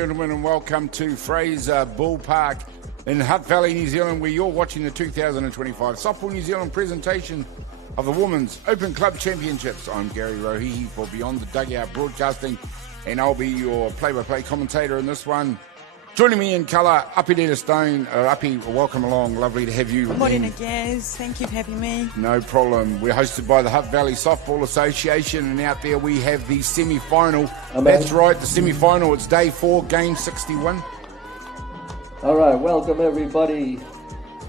gentlemen, and welcome to Fraser Ballpark in Hutt Valley, New Zealand, where you're watching the 2025 Softball New Zealand presentation of the Women's Open Club Championships. I'm Gary Rohihi for Beyond the Dugout Broadcasting, and I'll be your play-by-play commentator in this one. Joining me in colour, Uppy Dita Stone. Uppy, welcome along. Lovely to have you. Good morning, Gaz. Thank you for having me. No problem. We're hosted by the Hutt Valley Softball Association, and out there we have the semi-final. That's right, the semi-final. It's day 4, game 61. All right, welcome everybody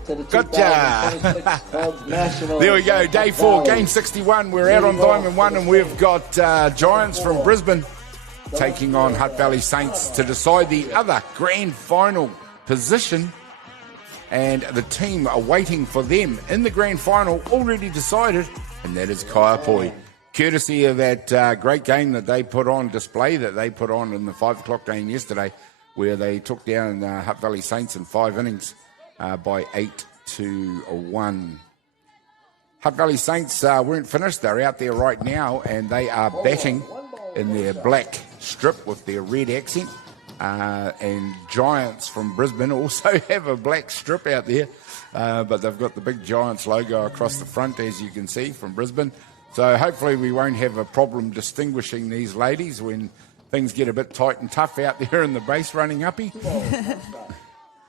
to the Gotcha. National. There we go, day 4, game 61. We're out on Diamond 1, and we've got Giants from Brisbane taking on Hutt Valley Saints to decide the other grand final position. And the team are waiting for them in the grand final, already decided, and that is Kaiapoi. Courtesy of that great game that they put on, display that they put on in the 5 o'clock game yesterday, where they took down Hutt Valley Saints in 5 innings by 8-1. Hutt Valley Saints weren't finished. They're out there right now, and they are batting in their black strip with their red accent. And Giants from Brisbane also have a black strip out there, but they've got the big Giants logo across the front, as you can see, from Brisbane. So hopefully we won't have a problem distinguishing these ladies when things get a bit tight and tough out there in the base running, Uppy.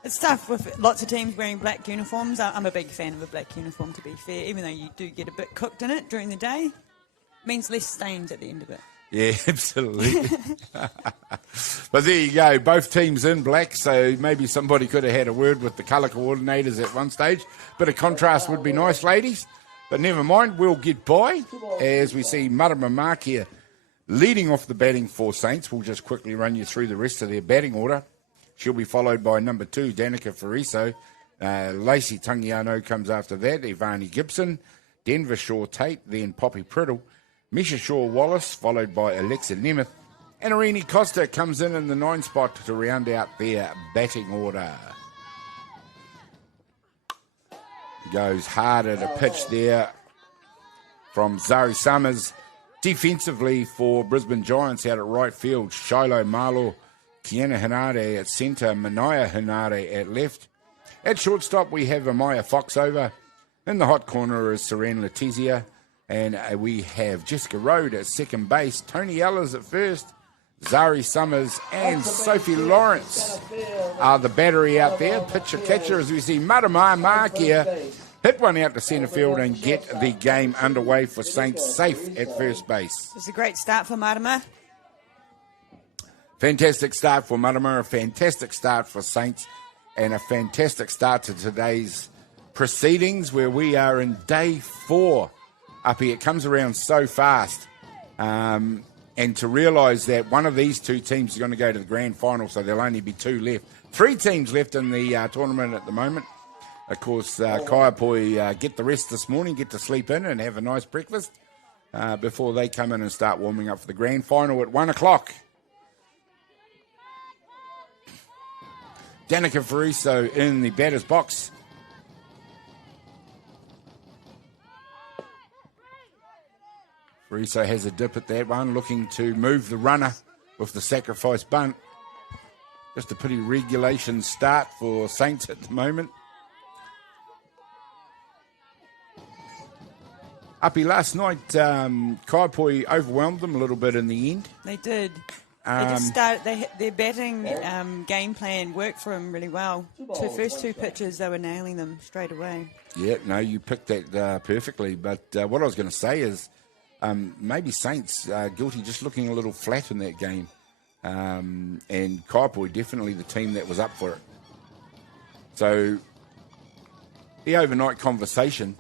It's tough with lots of teams wearing black uniforms. I'm a big fan of a black uniform, to be fair, even though you do get a bit cooked in it during the day. It means less stains at the end of it. Yeah, absolutely. But there you go, both teams in black, so maybe somebody could have had a word with the colour coordinators at one stage. Bit of contrast would be nice, ladies, but never mind, we'll get by as we see Marama Markia leading off the batting for Saints. We'll just quickly run you through the rest of their batting order. She'll be followed by number 2, Danica Fariso. Lacey Tangiano comes after that, Ivani Gibson, Denver Shaw Tate, then Poppy Priddle, Misha Shaw-Wallace, followed by Alexa Nemeth. And Irene Costa comes in the 9 spot to round out their batting order. Goes hard at a pitch there from Zari Summers. Defensively for Brisbane Giants out at right field, Shiloh Marlow, Kiana Hinare at centre, Manaya Hinare at left. At shortstop, we have Amaya Foxover. In the hot corner is Seren Letizia. And we have Jessica Rode at second base, Tony Ellis at first, Zari Summers and Sophie Lawrence are the battery out there. Pitcher catcher as we see Marama Markia hit one out to centre field and get the game underway for Saints safe at first base. It's a great start for Marama. Fantastic start for Marama, a fantastic start for Saints, and a fantastic start to today's proceedings where we are in day 4. Uppy, it comes around so fast, and to realise that one of these 2 teams is going to go to the grand final, so there'll only be 2 left. 3 teams left in the tournament at the moment. Of course, Kaiapoi get the rest this morning, get to sleep in and have a nice breakfast before they come in and start warming up for the grand final at 1 o'clock. Danica Fariso in the batter's box. Fariso has a dip at that one, looking to move the runner with the sacrifice bunt. Just a pretty regulation start for Saints at the moment. Uppy, last night, Kaiapoi overwhelmed them a little bit in the end. They did. They just started, their batting game plan worked for them really well. First 2 pitches, they were nailing them straight away. Yeah, no, you picked that perfectly. But what I was going to say is, maybe Saints guilty just looking a little flat in that game. And Kaiapoi definitely the team that was up for it. So the overnight conversation,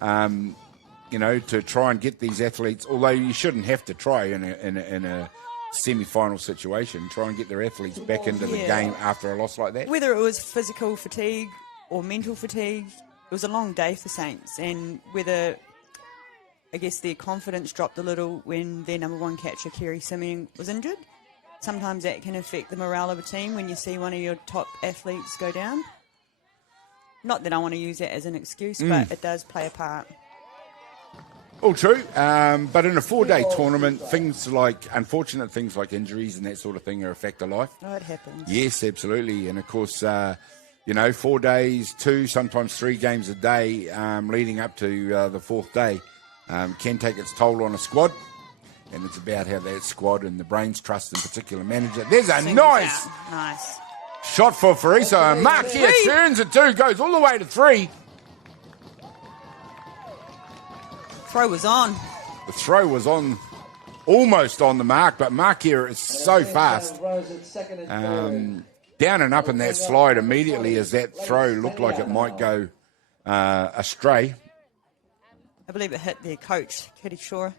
to try and get these athletes, although you shouldn't have to try in a semi-final situation, try and get their athletes back into the game after a loss like that. Whether it was physical fatigue or mental fatigue, it was a long day for Saints, and whether I guess their confidence dropped a little when their number 1 catcher, Kerry Simeon, was injured. Sometimes that can affect the morale of a team when you see one of your top athletes go down. Not that I want to use that as an excuse, but it does play a part. All true, but in a 4-day tournament, unfortunate things like injuries and that sort of thing are a fact of life. Oh, it happens. Yes, absolutely. And of course, 4 days, 2, sometimes 3 games a day leading up to the 4th day can take its toll on a squad. And it's about how that squad and the brains trust in particular manager. There's a nice shot for Fraser. And Mark here turns it 2, goes all the way to 3. Throw was on. The throw was almost on the mark, but Mark here is so fast. Down and up in that slide immediately as that throw looked like it might go astray. I believe it hit their coach, Kitty Shaw,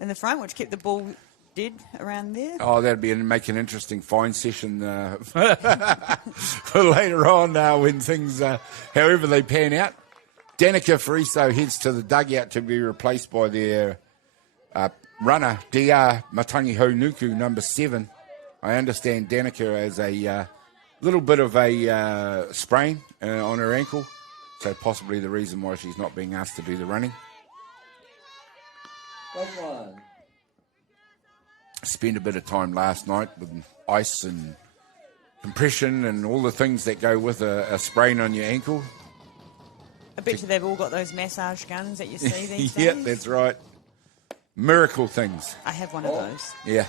in the front, which kept the ball dead around there. Oh, that'd make an interesting fine session for later on when things, however they pan out. Danica Fariso heads to the dugout to be replaced by their runner, DR Matangiho Nuku, number 7. I understand Danica has a little bit of a sprain on her ankle, so possibly the reason why she's not being asked to do the running. Spent a bit of time last night with ice and compression and all the things that go with a sprain on your ankle. I bet you they've all got those massage guns that you see these days. Yeah, that's right. Miracle things. I have one of those. Yeah.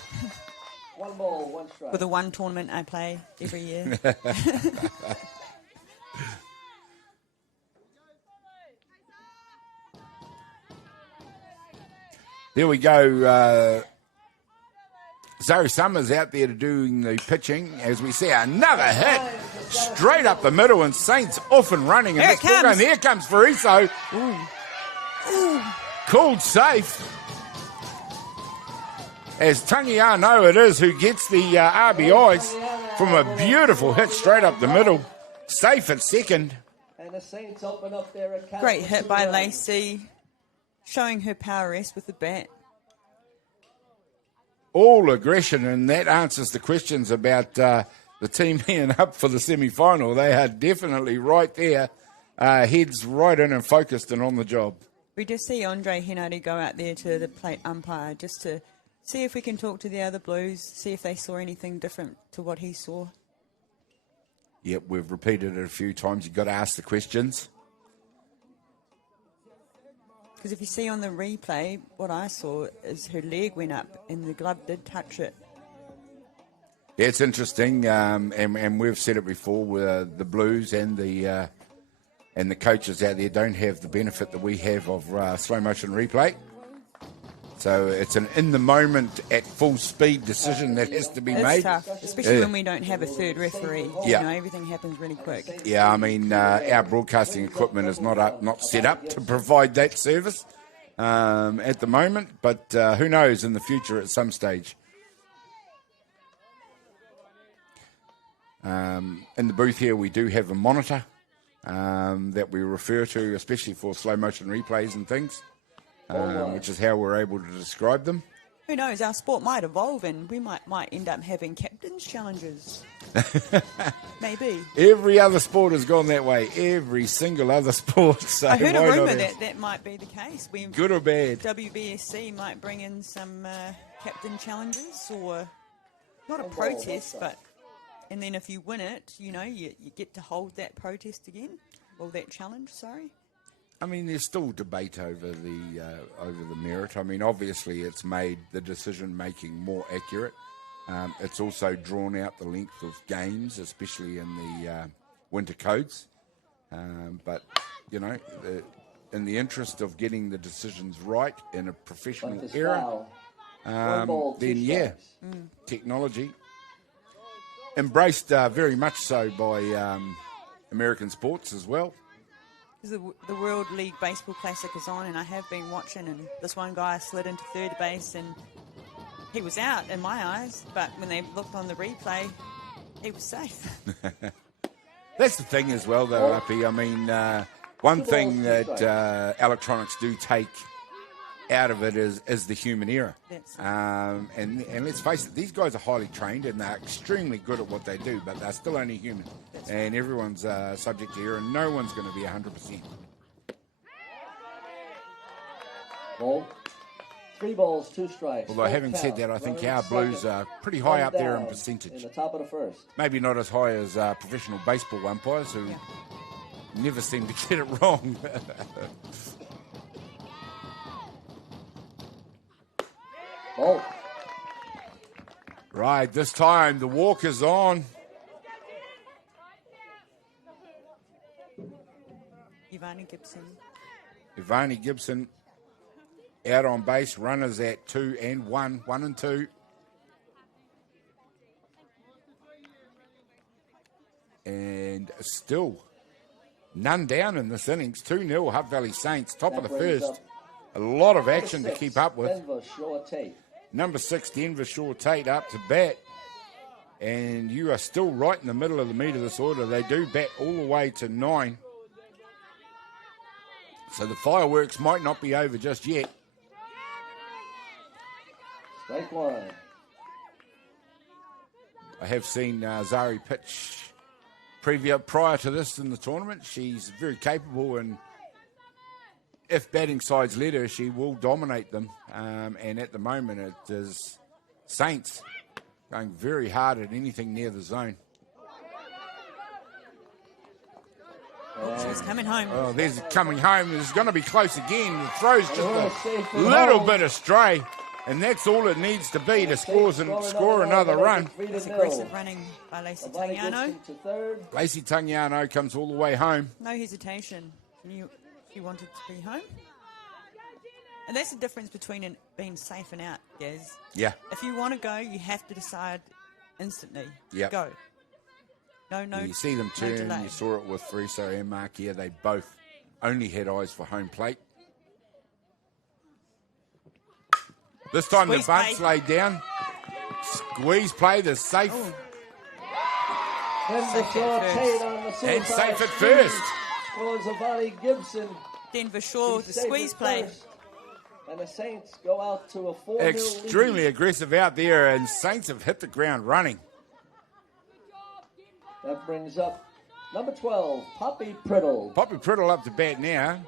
1 ball, 1 strike. With the one tournament I play every year. There we go. Zoe Summers out there doing the pitching as we see another hit straight up the middle and Saints off and running. And here comes Fariso. Called safe. As Tangiano it is who gets the RBIs from a beautiful hit straight up the middle. Safe at second. And the Saints open up their account. Great hit by Lacey, showing her prowess with the bat. All aggression, and that answers the questions about the team being up for the semi-final. They are definitely right there, heads right in and focused and on the job. We just see Andre Henare go out there to the plate umpire just to see if we can talk to the other Blues, see if they saw anything different to what he saw. Yep, we've repeated it a few times. You've got to ask the questions. Because if you see on the replay, what I saw is her leg went up and the glove did touch it. Yeah, it's interesting, and we've said it before, the Blues and the coaches out there don't have the benefit that we have of slow motion replay. So it's an in-the-moment, at full speed decision that has to be made. It's tough, especially when we don't have a third referee. Yeah. You know, everything happens really quick. Yeah, I mean, our broadcasting equipment is not set up to provide that service at the moment, but who knows in the future at some stage. In the booth here, we do have a monitor that we refer to, especially for slow motion replays and things. Which is how we're able to describe them. Who knows, our sport might evolve and we might end up having captain's challenges. Maybe. Every other sport has gone that way. Every single other sport. So I heard a rumour that might be the case. Good or bad? WBSC might bring in some captain challenges, or not a protest, but and then if you win it, you know, you get to hold that protest again. Well, that challenge, sorry. I mean, there's still debate over the merit. I mean, obviously, it's made the decision-making more accurate. It's also drawn out the length of games, especially in the winter codes. But, you know, in the interest of getting the decisions right in a professional era, then, yeah, technology. Embraced very much so by American sports as well. The World League Baseball Classic is on, and I have been watching, and this one guy slid into third base, and he was out in my eyes, but when they looked on the replay, he was safe. That's the thing as well, though, Uppy. I mean, one thing that electronics do take out of it is the human error. And let's face it, these guys are highly trained and they're extremely good at what they do, but they're still only human. And everyone's subject to error, and no one's going to be 100%. Ball. 3 balls, 2 strikes. Although having said that, I think our Blues are pretty high up there in percentage. In the top of the first. Maybe not as high as professional baseball umpires who never seem to get it wrong. Ball. Right, this time the walk is on. Ivani Gibson out on base, runners at 2 and 1, 1 and 2. And still none down in this innings. 2-0 Hutt Valley Saints, top of the first. A lot of action to keep up with. Number 6, Denver Shaw Tate up to bat. And you are still right in the middle of the meat of this order. They do bat all the way to 9. So the fireworks might not be over just yet. Strike 1. I have seen Zari pitch prior to this in the tournament. She's very capable, and if batting sides let her, she will dominate them. And at the moment, it is Saints going very hard at anything near the zone. She's coming home. Oh, there's coming home. It's going to be close again. The throw's just a little bit astray, and that's all it needs to be to score another run. That's aggressive running by Lacey Tangiano. Lacey Tangiano comes all the way home. No hesitation. She wanted to be home. And that's the difference between being safe and out, Gaz. Yeah. If you want to go, you have to decide instantly. Yeah. Go. No, you see them turn. No, you saw it with Fraser and Mark here. They both only had eyes for home plate. This time the bunt's laid down. Squeeze play, the safe. And safe at first. Scores Ivani Gibson. Denver Shaw with the squeeze play. And the Saints go out to a 4-0 Extremely aggressive out there, and Saints have hit the ground running. That brings up number 12, Poppy Priddle. Poppy Priddle up to bat now.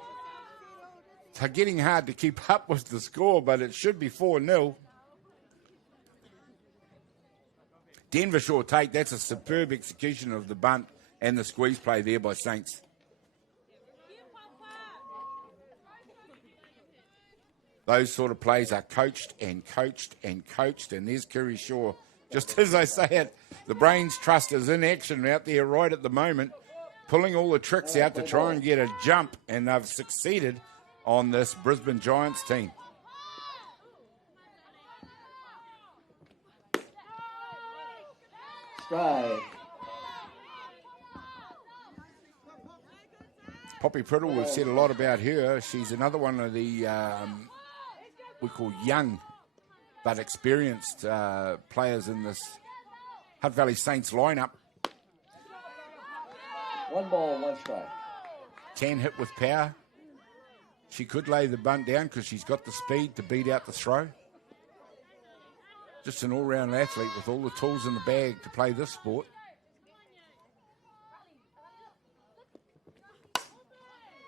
It's getting hard to keep up with the score, but it should be 4-0. Denver Shaw Tate, that's a superb execution of the bunt and the squeeze play there by Saints. Those sort of plays are coached and coached and coached, and there's Kerry Shaw. Just as I say it, the Brains Trust is in action out there right at the moment, pulling all the tricks out to try and get a jump, and they've succeeded on this Brisbane Giants team. Strike. Poppy Priddle, we've said a lot about her. She's another one of the, we call young but experienced players in this Hutt Valley Saints lineup. 1 ball, 1 strike. Can hit with power. She could lay the bunt down because she's got the speed to beat out the throw. Just an all-round athlete with all the tools in the bag to play this sport.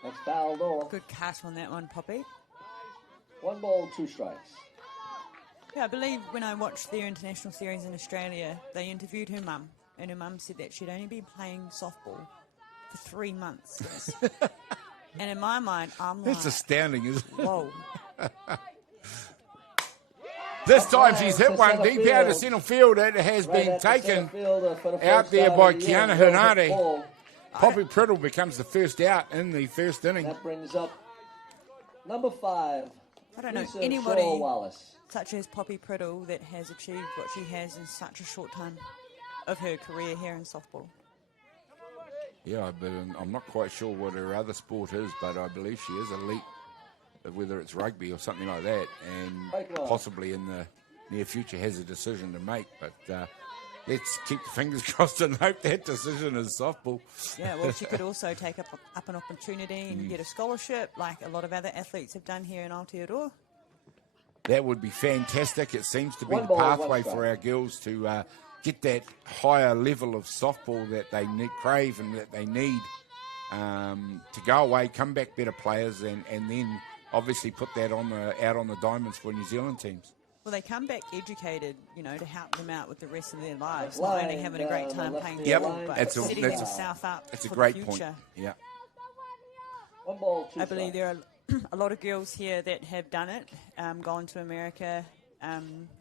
That's fouled off. Good cut on that one, Poppy. 1 ball, 2 strikes. Yeah, I believe when I watched their international series in Australia, they interviewed her mum, and her mum said that she'd only been playing softball for 3 months. Yes. And in my mind, I'm like... That's astounding, isn't it? Whoa. This time she's hit one deep out of centre field. It has been taken out there by Kiana Hernade. Poppy Priddle becomes the first out in the first inning. That brings up number 5. I don't know anybody such as Poppy Priddle that has achieved what she has in such a short time of her career here in softball. Yeah, but I'm not quite sure what her other sport is, but I believe she is elite, whether it's rugby or something like that, and possibly in the near future has a decision to make. But let's keep the fingers crossed and hope that decision is softball. Yeah, well, she could also take up an opportunity and get a scholarship like a lot of other athletes have done here in Aotearoa. That would be fantastic. It seems to be the pathway for our girls to get that higher level of softball that they crave and that they need to go away, come back better players, and then obviously put that out on the diamonds for New Zealand teams. Well, they come back educated, to help them out with the rest of their lives. Not only having a great time playing football, but setting themselves up It's a for great the point. future. Yeah. I believe there are a lot of girls here that have done it, gone to America,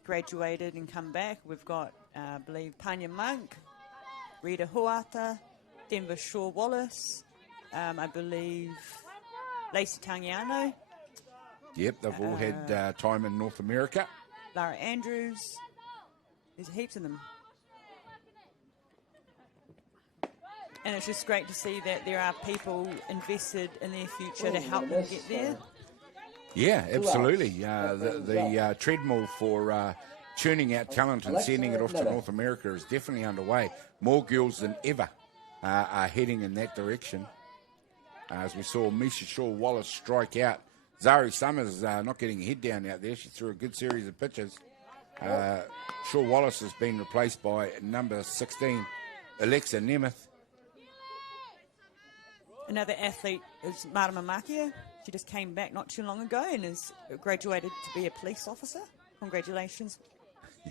graduated and come back. We've got, I believe, Panya Monk, Rita Huata, Denver Shaw Wallace, I believe Lacey Tangiano. Yep, they've all had time in North America. Lara Andrews. There's heaps of them. And it's just great to see that there are people invested in their future to help them get there. Yeah, absolutely. The treadmill for churning out talent and sending it off to North America is definitely underway. More girls than ever are heading in that direction. As we saw Misha Shaw Wallace strike out. Zari Summers not getting her head down out there. She threw a good series of pitches. Shaw Wallace has been replaced by number 16, Alexa Nemeth. Another athlete is Marama Makia. She just came back not too long ago and is graduated to be a police officer. Congratulations.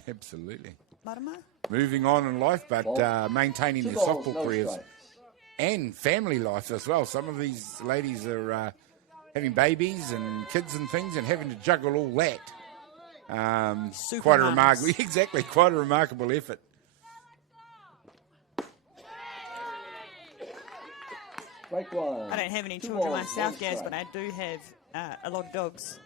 Absolutely. Marama. Moving on in life, but maintaining their softball careers and family life as well. Some of these ladies are having babies and kids and things and having to juggle all that. Quite a remarkable, exactly, quite a remarkable effort. Break one. I don't have any children myself, Gaz, but I do have a lot of dogs.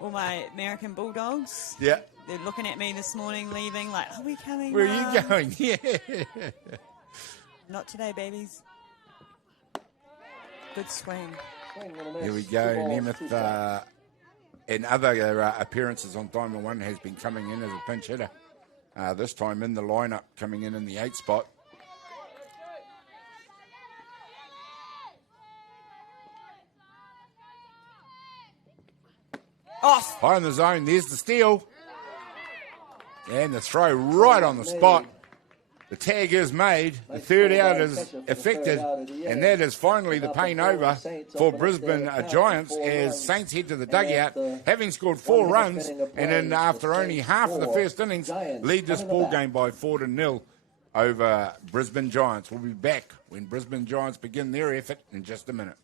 All my American bulldogs. Yeah. They're looking at me this morning, leaving, like, are we coming? Where are you going? Yeah. Not today, babies. Good swing. Here we go. Nemeth, in other appearances on Diamond 1, has been coming in as a pinch hitter. This time in the lineup, coming in the 8th spot. Off. High in the zone. There's the steal. And the throw right on the spot. The tag is made. The third out is effected. And that is finally the pain over for Brisbane Giants as Saints head to the dugout, having scored 4 runs. And then after only half of the first innings, lead this ball game by 4-0 over Brisbane Giants. We'll be back when Brisbane Giants begin their effort in just a minute.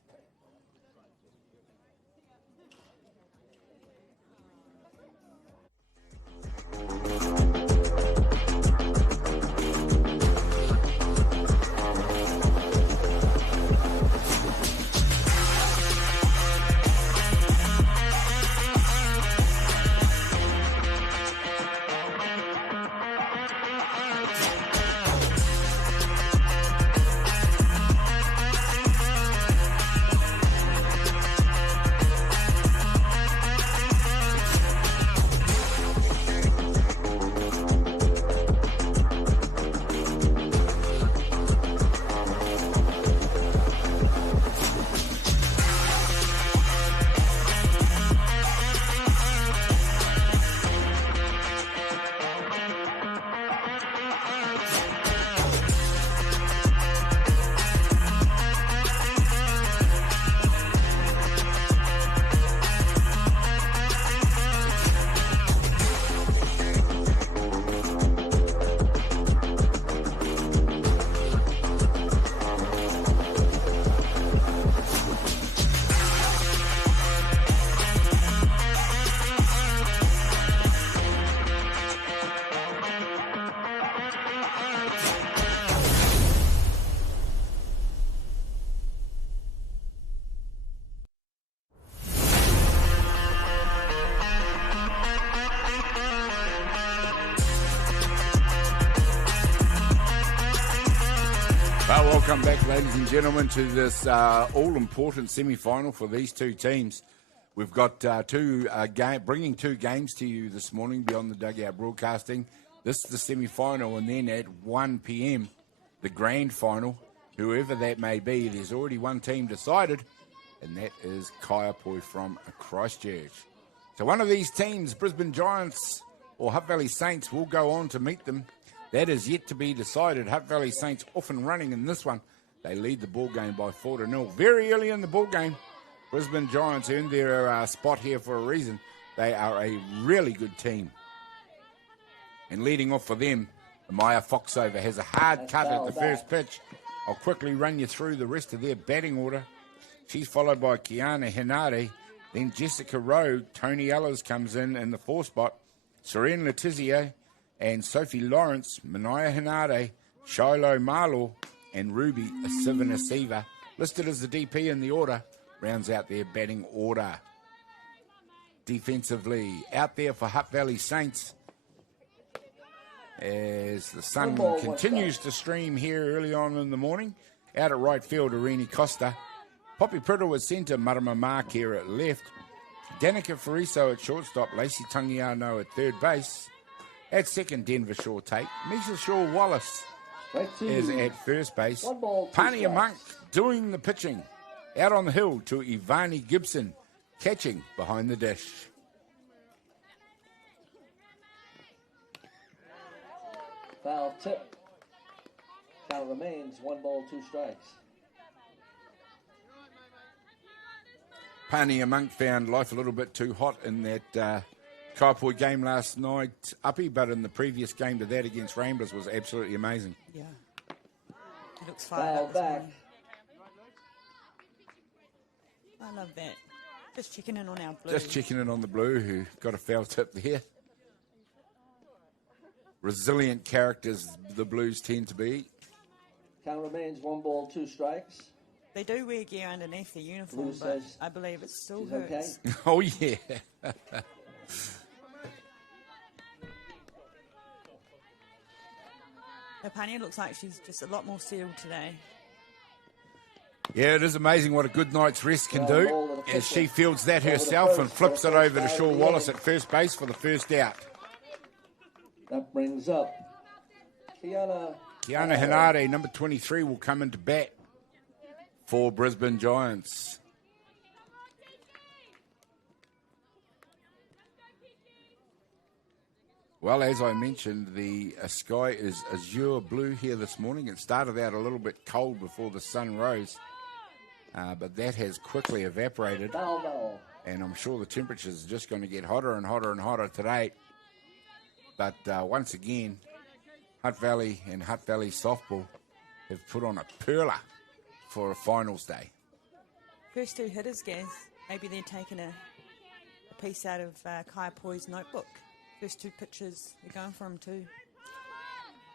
Welcome back, ladies and gentlemen, to this all-important semi-final for these two teams. We've got bringing 2 games to you this morning beyond the Dugout Broadcasting. This is the semi-final, and then at 1 p.m, the grand final. Whoever that may be, there's already one team decided, and that is Kaiapoi from Christchurch. So one of these teams, Brisbane Giants or Hutt Valley Saints, will go on to meet them. That is yet to be decided. Hutt Valley Saints off and running in this one. They lead the ball game by 4-0. Very early in the ball game, Brisbane Giants earned their spot here for a reason. They are a really good team. And leading off for them, Maya Foxover has a hard cut at the first pitch. I'll quickly run you through the rest of their batting order. She's followed by Kiana Hinare, then Jessica Rowe. Tony Ellis comes in the 4th spot. Serene Letizia and Sophie Lawrence, Manaya Hinare, Shiloh Marlaw, and Ruby Sivanasiva, listed as the DP in the order, rounds out their batting order. Defensively, out there for Hutt Valley Saints, as the sun continues to stream here early on in the morning. Out at right field, Irene Costa. Poppy Priddle at centre, Marama Mark here at left. Danica Fariso at shortstop, Lacey Tungiano at third base. At second, Denver Shaw Tate. Misha Shaw Wallace is at first base. Pania Monk doing the pitching. Out on the hill to Ivani Gibson, catching behind the dish. Foul tip. Count remains 1 ball, 2 strikes. Pania Monk found life a little bit too hot in that Kaipoi game last night, Uppy, but in the previous game to that against Ramblers was absolutely amazing. Yeah. He looks fired up. I love that. Just checking in on our blue. Just checking in on the blue, who got a foul tip there. Resilient characters the Blues tend to be. Count remains 1 ball, 2 strikes. They do wear gear underneath their uniform, Blue but says I believe it still she's hurts. okay. Oh, yeah. Pania looks like she's just a lot more settled today. Yeah, it is amazing what a good night's rest can do, as she fields that herself and flips it over to Shaw Wallace at first base for the first out. That brings up Kiana Hinare, number 23, will come into bat for Brisbane Giants. Well, as I mentioned, the sky is azure blue here this morning. It started out a little bit cold before the sun rose, but that has quickly evaporated. And I'm sure the temperatures are just going to get hotter and hotter and hotter today. But once again, Hutt Valley and Hutt Valley Softball have put on a perler for a finals day. First 2 hitters, Gaz, maybe they're taking a piece out of Kaiapoi's notebook. First 2 pitches, they're going for him too.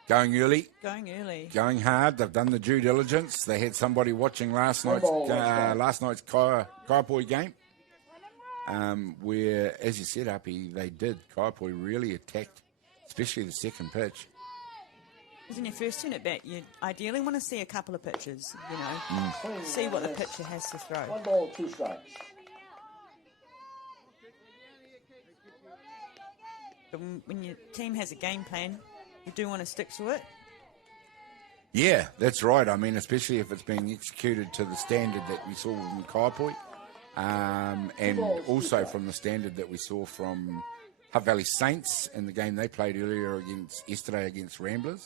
Going early. Going early. Going hard. They've done the due diligence. They had somebody watching last night's Kaiapoi game, where, as you said, Uppy, they did. Kaiapoi really attacked, especially the second pitch. Because in your first turn at bat, you ideally want to see a couple of pitches, you know, see what the pitcher has to throw. 1 ball, 2 strikes. But when your team has a game plan, you do want to stick to it. Yeah, that's right. I mean, especially if it's being executed to the standard that we saw from Kaiapoi, and also from the standard that we saw from Hutt Valley Saints in the game they played yesterday against Ramblers,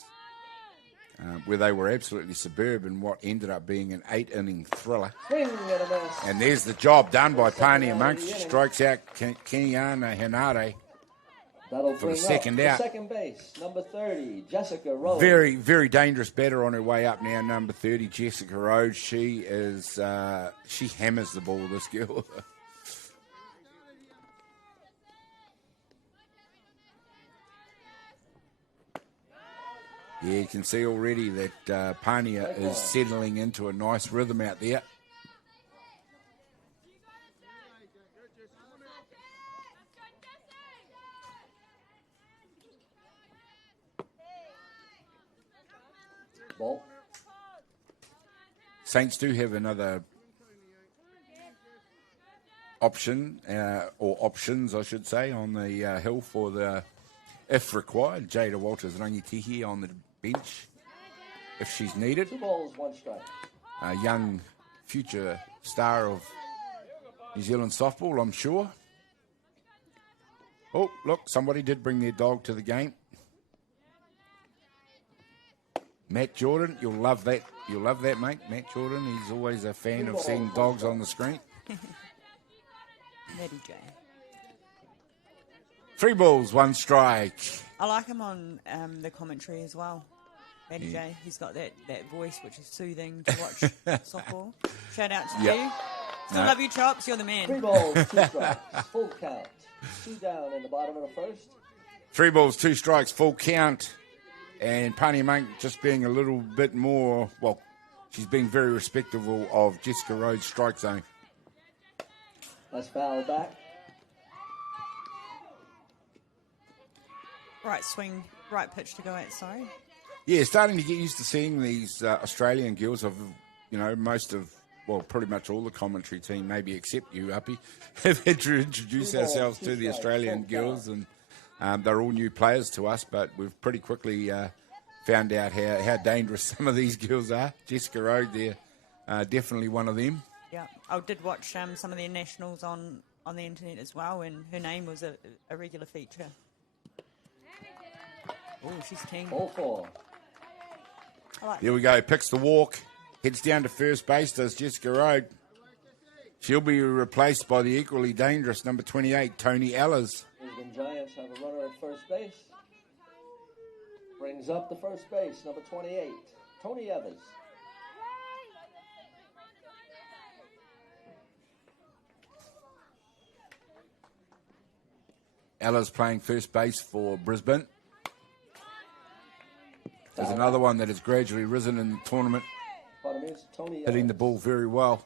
where they were absolutely superb in what ended up being an 8-inning thriller. And there's the job done by Pania Monk. She strikes out Kiana Hinare for the second out. Second base, number 30, Jessica Rhodes. Very, very dangerous batter on her way up now, number 30, Jessica Rhodes. She is, she hammers the ball, this girl. Yeah, you can see already that Pania is settling into a nice rhythm out there. Ball. Saints do have another option, or options, I should say, on the hill for the, if required, Jada Walters-Rangitihi on the bench if she's needed. 2 balls, 1 strike. A young future star of New Zealand softball, I'm sure. Oh, look, somebody did bring their dog to the game. Matt Jordan, you'll love that. You'll love that, mate. Matt Jordan, he's always a fan of seeing dogs on the screen. Matty J. 3 balls, 1 strike. I like him on the commentary as well. Matty J, he's got that voice which is soothing to watch softball. Shout out to you. Still love you, Chops. You're the man. 3 balls, 2 strikes. Full count. 2 down in the bottom of the first. 3 balls, 2 strikes, full count. And Pani Monk just being a little bit more, well, she's being very respectful of Jessica Rhodes' strike zone. That's foul back. Right swing, right pitch to go at, sorry. Yeah, starting to get used to seeing these Australian girls of, pretty much all the commentary team, maybe except you, Uppy, have had to introduce ourselves to the Australian girls, and they're all new players to us, but we've pretty quickly found out how dangerous some of these girls are. Jessica Rhodes there, definitely one of them. Yeah, I did watch some of their nationals on the internet as well, and her name was a regular feature. Oh, she's king. Ball 4. Here we go, picks the walk, heads down to first base, does Jessica Rhodes. She'll be replaced by the equally dangerous number 28, Tony Ellers. Brisbane Giants have a runner at first base. Brings up the first base, number 28, Tony Evans. Ellers playing first base for Brisbane. There's another one that has gradually risen in the tournament, hitting the ball very well.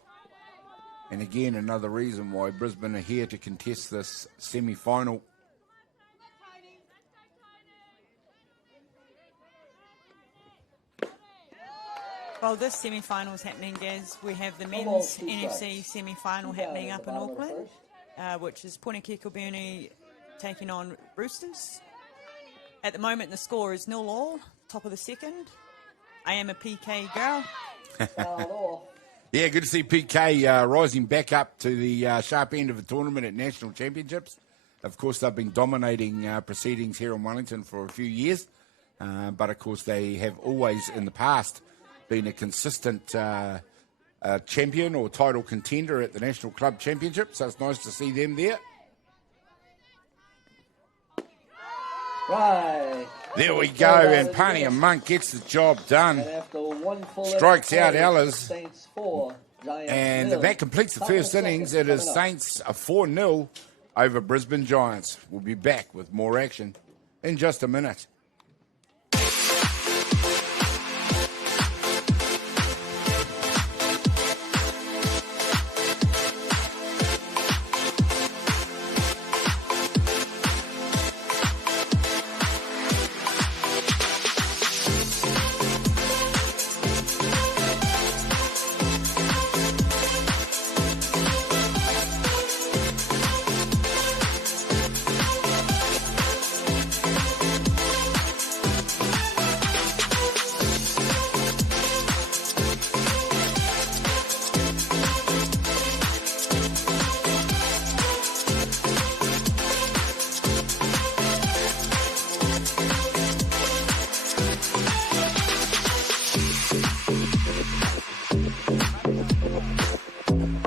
And again, another reason why Brisbane are here to contest this semi-final. Well, this semi-final is happening, Gaz. We have the men's NFC semi-final happening up in Auckland, which is Poneke taking on Roosters. At the moment, the score is 0-0, top of the second. I am a PK girl. Yeah, good to see PK rising back up to the sharp end of the tournament at National Championships. Of course, they've been dominating proceedings here in Wellington for a few years. But, of course, they have always in the past been a consistent champion or title contender at the National Club Championship. So it's nice to see them there. Right. There we go, and Pani and Monk gets the job done. Strikes out Ellers. And that completes the first innings. It is Saints a 4-0 over Brisbane Giants. We'll be back with more action in just a minute.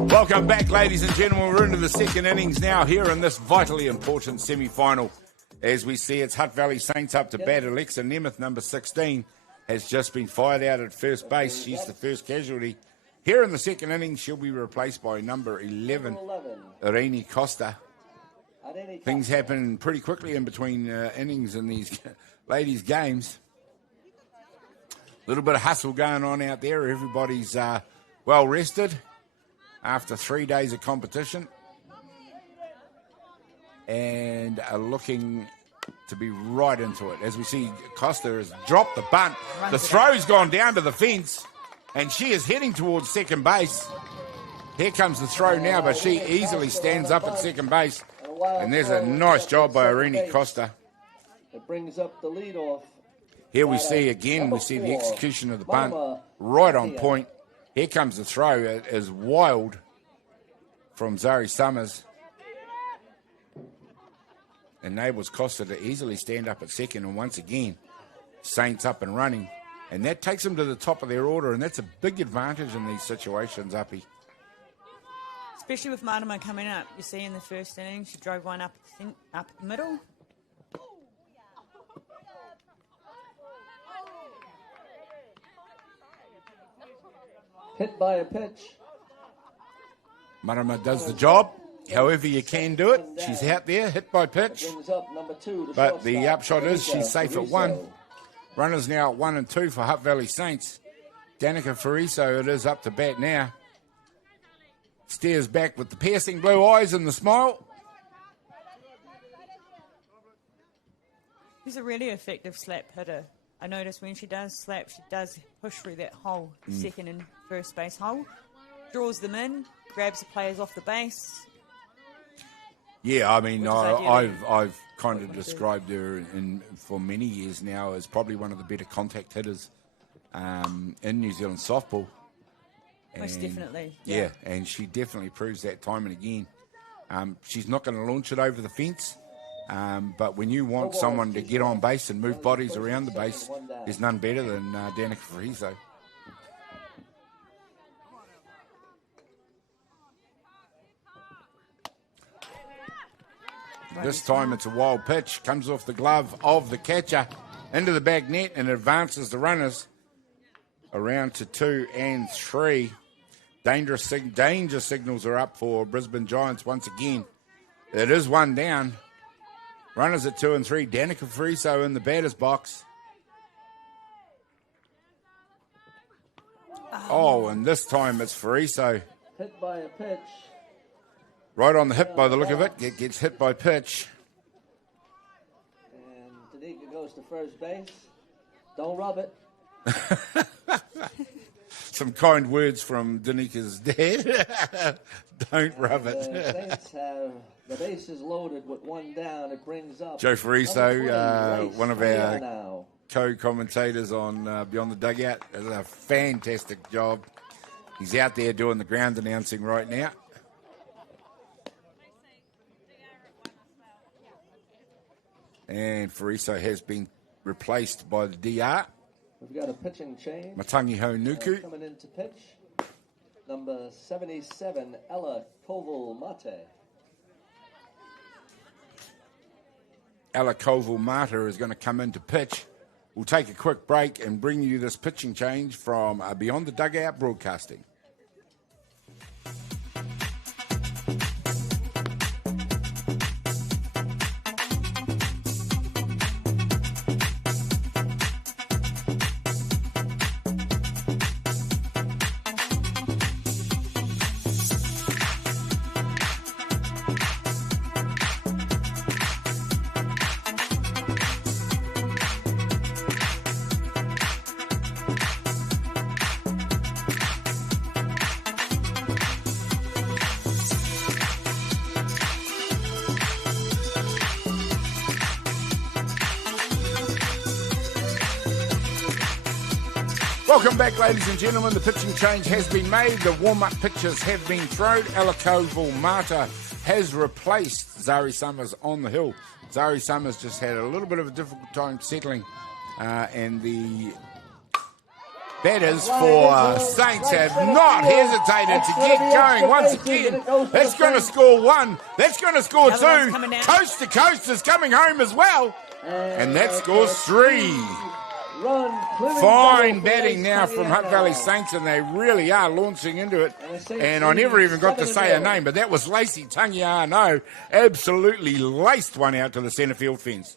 Welcome back, ladies and gentlemen. We're into the second innings now here in this vitally important semi-final. As we see, it's Hutt Valley Saints up to bat. Alexa Nemeth, number 16, has just been fired out at first base. She's the first casualty. Here in the second innings, she'll be replaced by number 11, Irene Costa. Things happen pretty quickly in between innings in these ladies' games. A little bit of hustle going on out there. Everybody's well rested after 3 days of competition and are looking to be right into it. As we see, Costa has dropped the bunt. The throw's gone down to the fence, and she is heading towards second base. Here comes the throw now, but she easily stands up at second base. And there's a nice job by Irene Costa. It brings up the leadoff. Here we see again, we see the execution of the bunt right on point. Here comes the throw. It is wild from Zari Summers. Enables Costa to easily stand up at second. And once again, Saints up and running. And that takes them to the top of their order. And that's a big advantage in these situations, Uppy. Especially with Marama coming up. You see in the first inning, she drove one up the middle. Hit by a pitch. Marama does the job. However you can do it. She's out there, hit by pitch. Brings up number 2, But the upshot is Fraser. she's safe at 1. Runners now at 1 and 2 for Hutt Valley Saints. Danica Fariso, it is up to bat now. Stares back with the piercing blue eyes and the smile. She's a really effective slap hitter. I notice when she does slap, she does push through that hole, second and first base hole. Draws them in, grabs the players off the base. Yeah, I mean, Which is ideally I've kind of described her for many years now as probably one of the better contact hitters in New Zealand softball. Most And, definitely. Yeah, and she definitely proves that time and again. She's not going to launch it over the fence, but when you want someone to get on base and move bodies around the base, there's none better than Danica Fariso. This time it's a wild pitch, comes off the glove of the catcher into the back net and advances the runners around to 2 and 3. Danger signals are up for Brisbane Giants once again. It is 1 down. Runners at 2 and 3. Danica Fariso in the batter's box. Oh, and this time it's Fariso. Hit by a pitch. Right on the hip by the look of it. Gets hit by pitch. And Danica goes to first base. Don't rub it. Some kind words from Danica's dad. Don't rub it. The Saints have the bases loaded with 1 down. It brings up Joe Fariso, one of our now. co-commentators on Beyond the Dugout, does a fantastic job. He's out there doing the ground announcing right now. And Fariso has been replaced by the DR. We've got a pitching change. Matangi Honuku. Coming into pitch. Number 77, Ella Koval-Mate. Ella Koval-Mate is going to come into pitch. We'll take a quick break and bring you this pitching change from Beyond the Dugout Broadcasting. Welcome back, ladies and gentlemen. The pitching change has been made. The warm-up pitches have been thrown. Ella Koval-Mate has replaced Zari Summers on the hill. Zari Summers just had a little bit of a difficult time settling, and the batters for Saints have not hesitated to get going once again. That's going to score 1. That's going to score 2. Coast to Coast is coming home as well, and that scores 3. Fine batting now from Hutt Valley Saints, and they really are launching into it. And I never even got to say her name, but that was Lacey Tangiano. Absolutely laced one out to the centre field fence.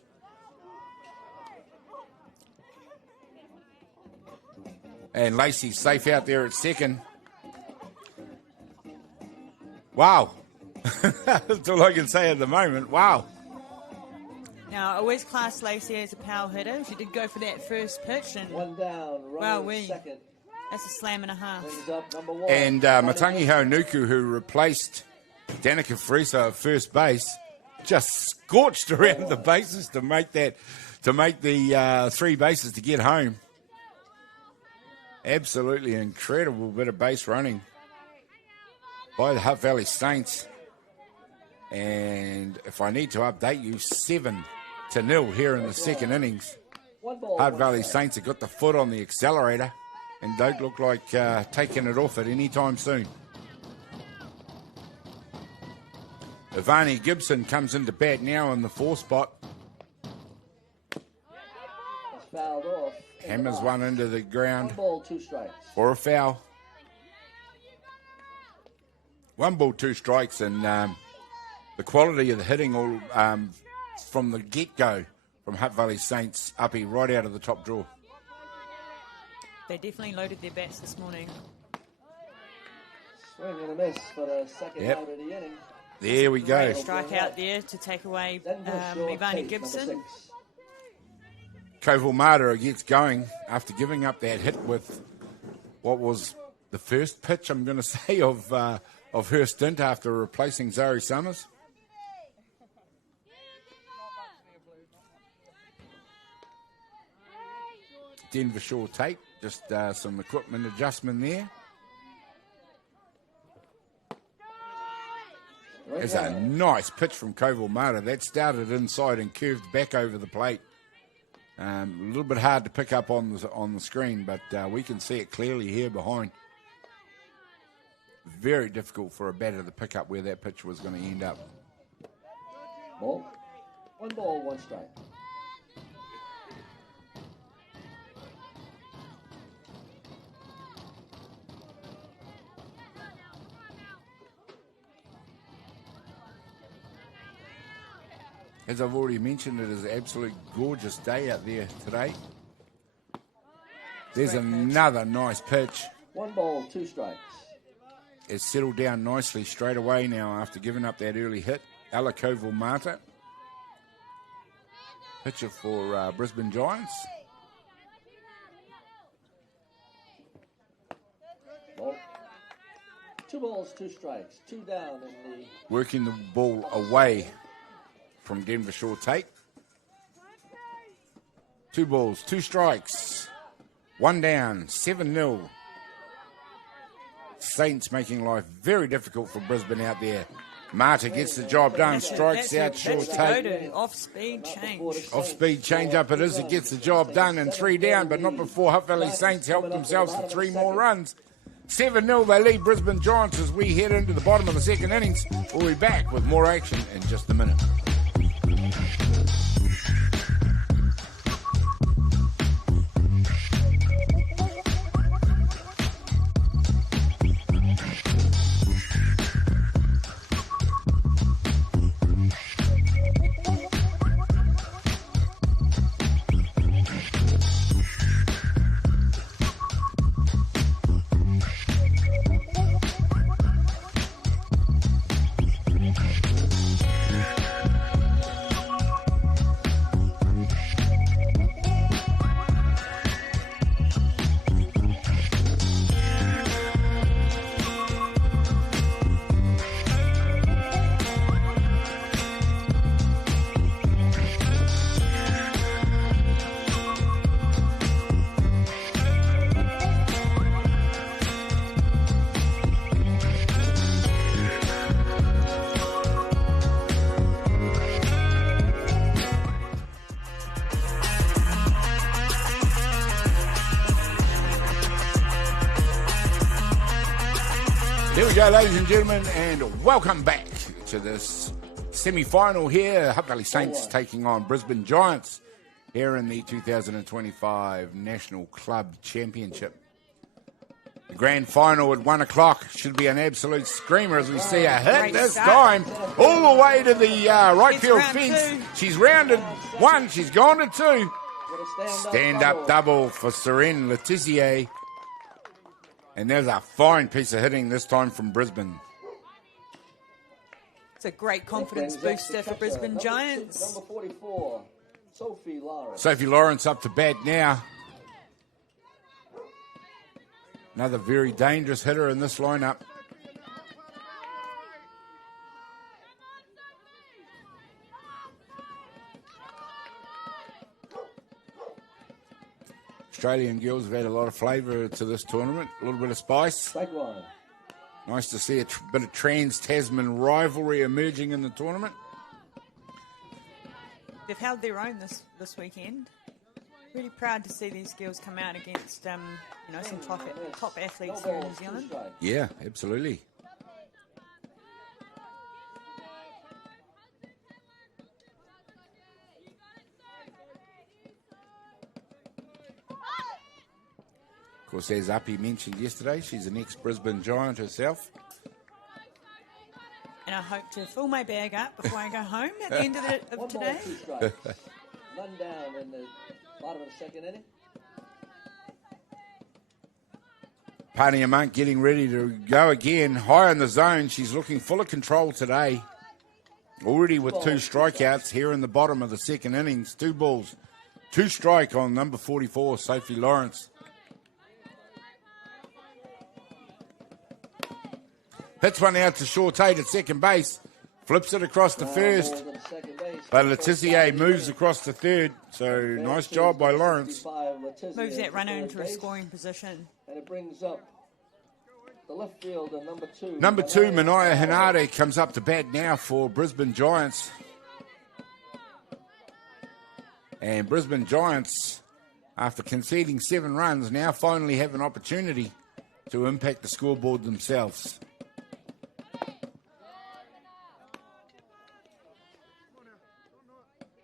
And Lacey's safe out there at second. Wow. That's all I can say at the moment. Wow. Now, I always class Lacey as a power hitter. She did go for that first pitch, and 1 down. Second. That's a slam and a half. Up number 1. And Matangi Honuku, who replaced Danica Fariso at first base, just scorched around the bases to make the 3 bases to get home. Absolutely incredible bit of base running by the Hutt Valley Saints. And if I need to update you, 7-0 here in the second innings. Hutt Valley Saints have got the foot on the accelerator and don't look like taking it off at any time soon. Ivani Gibson comes into bat now in the 4 spot. Fouled off. Hammers one into the ground 1 ball, 2 strikes. for a foul. 1 ball, 2 strikes, and the quality of the hitting all from the get-go from Hutt Valley Saints, uppy right out of the top draw. They definitely loaded their bats this morning. Swing and a miss for the second Yep. out of the inning. There we go. Strike out there to take away Ivani Gibson. Koval Mata gets going after giving up that hit with what was the first pitch, I'm going to say, of her stint after replacing Zoe Summers. Denver Shore take, just some equipment adjustment there. There's a nice pitch from Koval Mata. That started inside and curved back over the plate. A little bit hard to pick up on the screen, but we can see it clearly here behind. Very difficult for a batter to pick up where that pitch was going to end up. Ball. 1 ball, 1 strike. As I've already mentioned, it is an absolute gorgeous day out there today. There's another nice pitch. 1 ball, 2 strikes. It's settled down nicely straight away now after giving up that early hit. Ella Koval Mata. Pitcher for Brisbane Giants. Ball. 2 balls, 2 strikes. 2 down in the... Working the ball away from Denver Shore take. 2 balls, 2 strikes. 1 down, 7-0. Saints making life very difficult for Brisbane out there. Mata gets the job done, strikes out, Shore take. Off-speed change. Off-speed change up it is, it gets the job done, and 3 down, but not before Hutt Valley Saints help themselves to 3 more runs. 7-0, they lead Brisbane Giants as we head into the bottom of the second innings. We'll be back with more action in just a minute. Here we go, ladies and gentlemen, and welcome back to this semi-final here. Hutt Valley Saints taking on Brisbane Giants here in the 2025 National Club Championship. The grand final at 1 o'clock should be an absolute screamer as we see a hit this time all the way to the right field fence. She's rounded 1, she's gone to 2. Stand-up double for Seren Letizier. And there's a fine piece of hitting this time from Brisbane. It's a great confidence booster for Brisbane Giants. Number 44, Sophie Lawrence. Sophie Lawrence up to bat now. Another very dangerous hitter in this lineup. Australian girls have had a lot of flavour to this tournament, a little bit of spice. Strike 1. Nice to see a bit of trans-Tasman rivalry emerging in the tournament. They've held their own this weekend. Really proud to see these girls come out against some top athletes here in New Zealand. Yeah, absolutely. Of course, as Uppy mentioned yesterday, she's an ex-Brisbane Giant herself. And I hope to fill my bag up before I go home at the end of today. 1 ball, 2 strikes. None down in the bottom of the second inning. Pania Monk getting ready to go again. High in the zone. She's looking full of control today. Already with 2 strikeouts here in the bottom of the second innings. 2 balls, 2 strike on number 44, Sophie Lawrence. Hits one out to Shortate at second base. Flips it across to first. But Letitia moves across to third. So nice job by Lawrence. Moves that runner into a scoring position. And it brings up the left fielder, number 2. Number 2, Manaya Hinade, comes up to bat now for Brisbane Giants. And Brisbane Giants, after conceding 7 runs, now finally have an opportunity to impact the scoreboard themselves.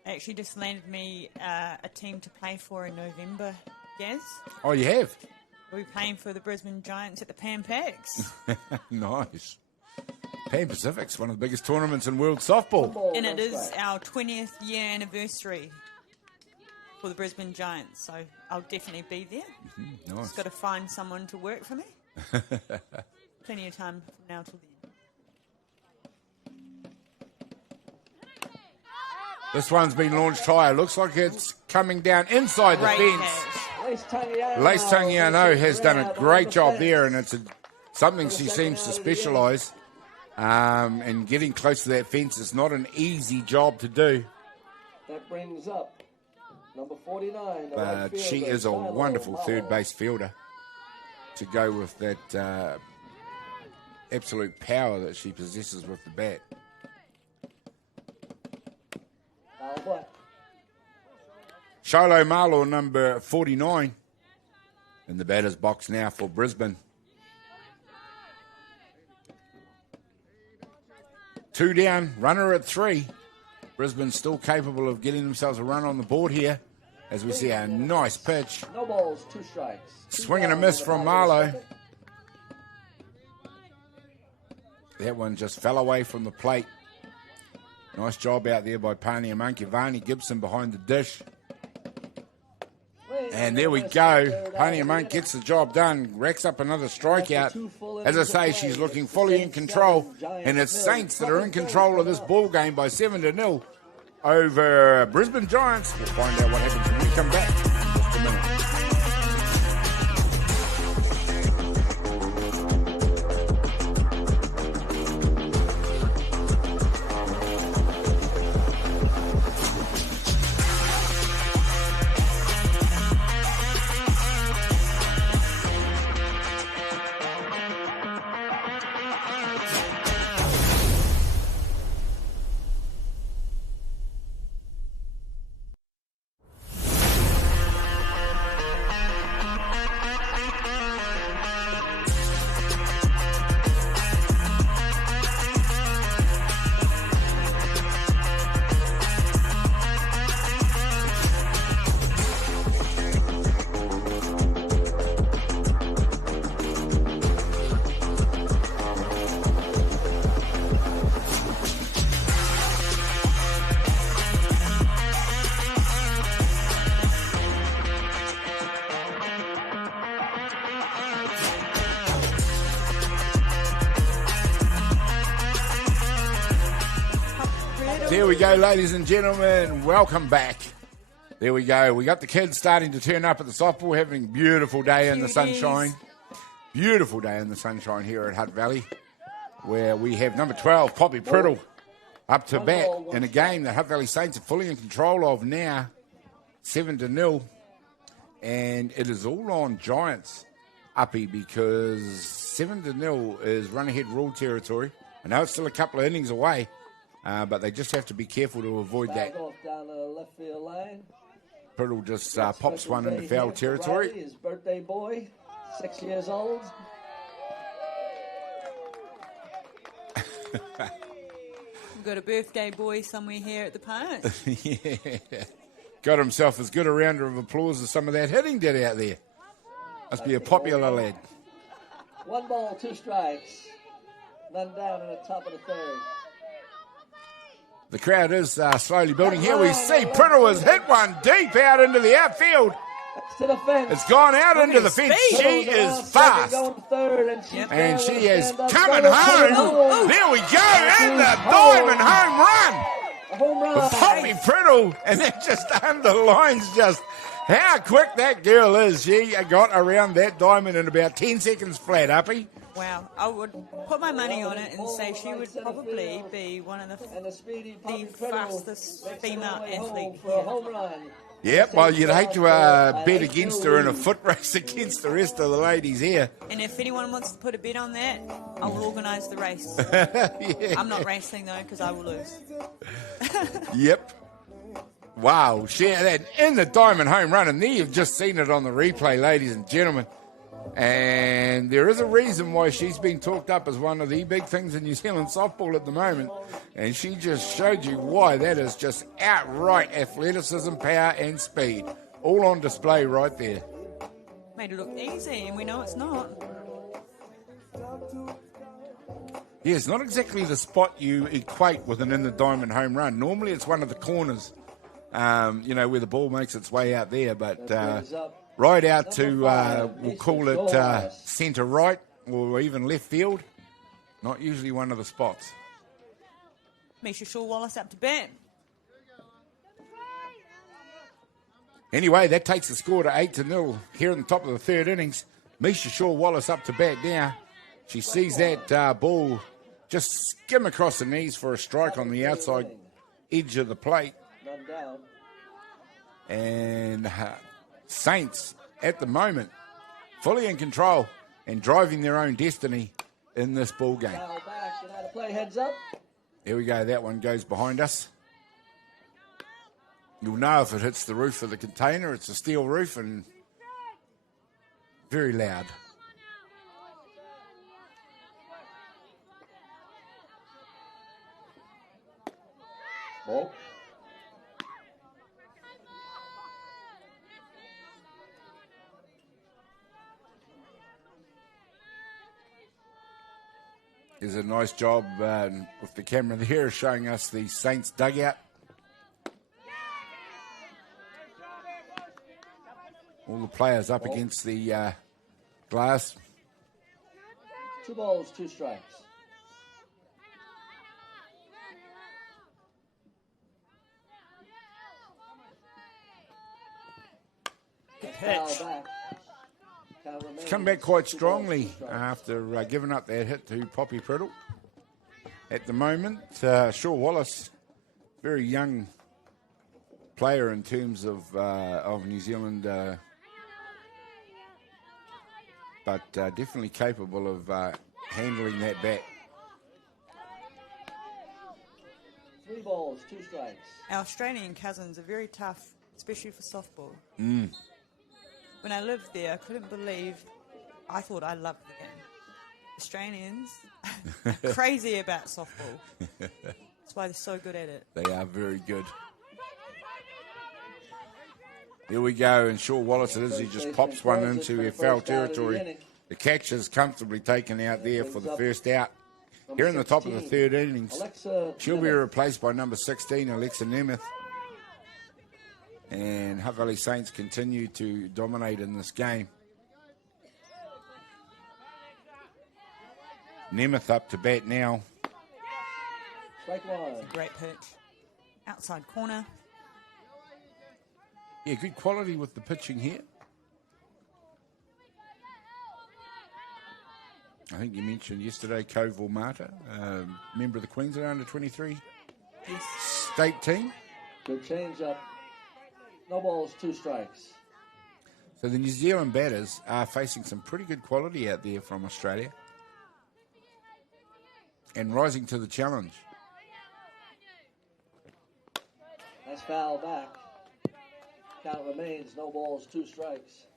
Actually just landed me a team to play for in November, Gaz. Oh, you have? We'll be playing for the Brisbane Giants at the Pan Pacs. Nice. Pan Pacific's one of the biggest tournaments in world softball. And it is our 20th year anniversary for the Brisbane Giants, so I'll definitely be there. Nice. Just got to find someone to work for me. Plenty of time from now till then. This one's been launched higher. Looks like it's coming down inside the fence. Lace Tangiano has done a great job there, and it's something she seems to specialise. And getting close to that fence is not an easy job to do. That brings up number 49. But she is a wonderful third base fielder to go with that absolute power that she possesses with the bat. Shiloh Marlow, number 49, in the batter's box now for Brisbane. 2 down, runner at 3. Brisbane still capable of getting themselves a run on the board here, as we see a nice pitch. No balls, 2 strikes. Swing and a miss from Marlow. That one just fell away from the plate. Nice job out there by Pania Monk. Ivani Gibson behind the dish. And there we go. Pania Monk gets the job done. Racks up another strikeout. As I say, she's looking fully in control. And it's Saints that are in control of this ball game by 7-0 over Brisbane Giants. We'll find out what happens when we come back in just a minute. There we go, ladies and gentlemen. Welcome back. There we go. We got the kids starting to turn up at the softball, having a beautiful day in the sunshine. Beautiful day in the sunshine here at Hutt Valley, where we have number 12, Poppy Priddle, up to bat in a game that Hutt Valley Saints are fully in control of now, 7-0. And it is all on Giants, Uppy, because 7-0 is run-ahead rule territory. I know it's still a couple of innings away, but they just have to be careful to avoid that. Off down the left field line. Priddle just pops one into foul territory. His birthday boy, 6 years old. We've got a birthday boy somewhere here at the park. Yeah. Got himself as good a rounder of applause as some of that hitting did out there. Must be a popular lad. 1 ball, 2 strikes. None down in the top of the third. The crowd is slowly building. Here we see Priddle has hit one deep out into the outfield. To the fence. It's gone out into the fence. She is fast. And she is coming home. There we go. And the diamond home run. Home run. Poppy Priddle. And that just underlines just how quick that girl is. She got around that diamond in about 10 seconds flat, Uppy. Wow, I would put my money on it and say she would probably be one of the fastest female athletes here. Yep, well, you'd hate to bet against her in a foot race against the rest of the ladies here. And if anyone wants to put a bet on that, I will organise the race. Yeah. I'm not racing, though, because I will lose. Yep. Wow, share that in the diamond home run. And there you've just seen it on the replay, ladies and gentlemen. And there is a reason why she's been talked up as one of the big things in New Zealand softball at the moment. And she just showed you why. That is just outright athleticism, power, and speed. All on display right there. Made it look easy, and we know it's not. Yeah, it's not exactly the spot you equate with an in-the-diamond home run. Normally it's one of the corners, where the ball makes its way out there. But right out to, we'll call it centre right or even left field. Not usually one of the spots. Misha Shaw-Wallace up to bat. Anyway, that takes the score to 8-0 here in the top of the third innings. Misha Shaw-Wallace up to bat now. She sees that ball just skim across the knees for a strike on the outside edge of the plate. And Saints, at the moment, fully in control and driving their own destiny in this ball game. Heads up. There we go. That one goes behind us. You'll know if it hits the roof of the container. It's a steel roof and very loud. Ball. There's a nice job with the camera there showing us the Saints dugout. All the players up against the glass. 2 balls, 2 strikes. It's come back quite strongly after giving up that hit to Poppy Priddle. At the moment, Shaw-Wallace, very young player in terms of New Zealand, but definitely capable of handling that bat. 3 balls, 2 strikes. Our Australian cousins are very tough, especially for softball. When I lived there, I couldn't believe, I thought I loved the game. Australians, crazy about softball. That's why they're so good at it. They are very good. Here we go, and Shaw-Wallace it is. He just pops one into foul territory. The catch is comfortably taken out there for the first out. Here in the top of the third innings, she'll be replaced by number 16, Alexa Nemeth. And Hutt Valley Saints continue to dominate in this game. Nemeth up to bat now. Great pitch. Outside corner. Yeah, good quality with the pitching here. I think you mentioned yesterday Koval Mata, member of the Queensland under-23 state team. Good change up. No balls, 2 strikes. So the New Zealand batters are facing some pretty good quality out there from Australia and rising to the challenge. Nice foul back. Count remains, no balls, 2 strikes.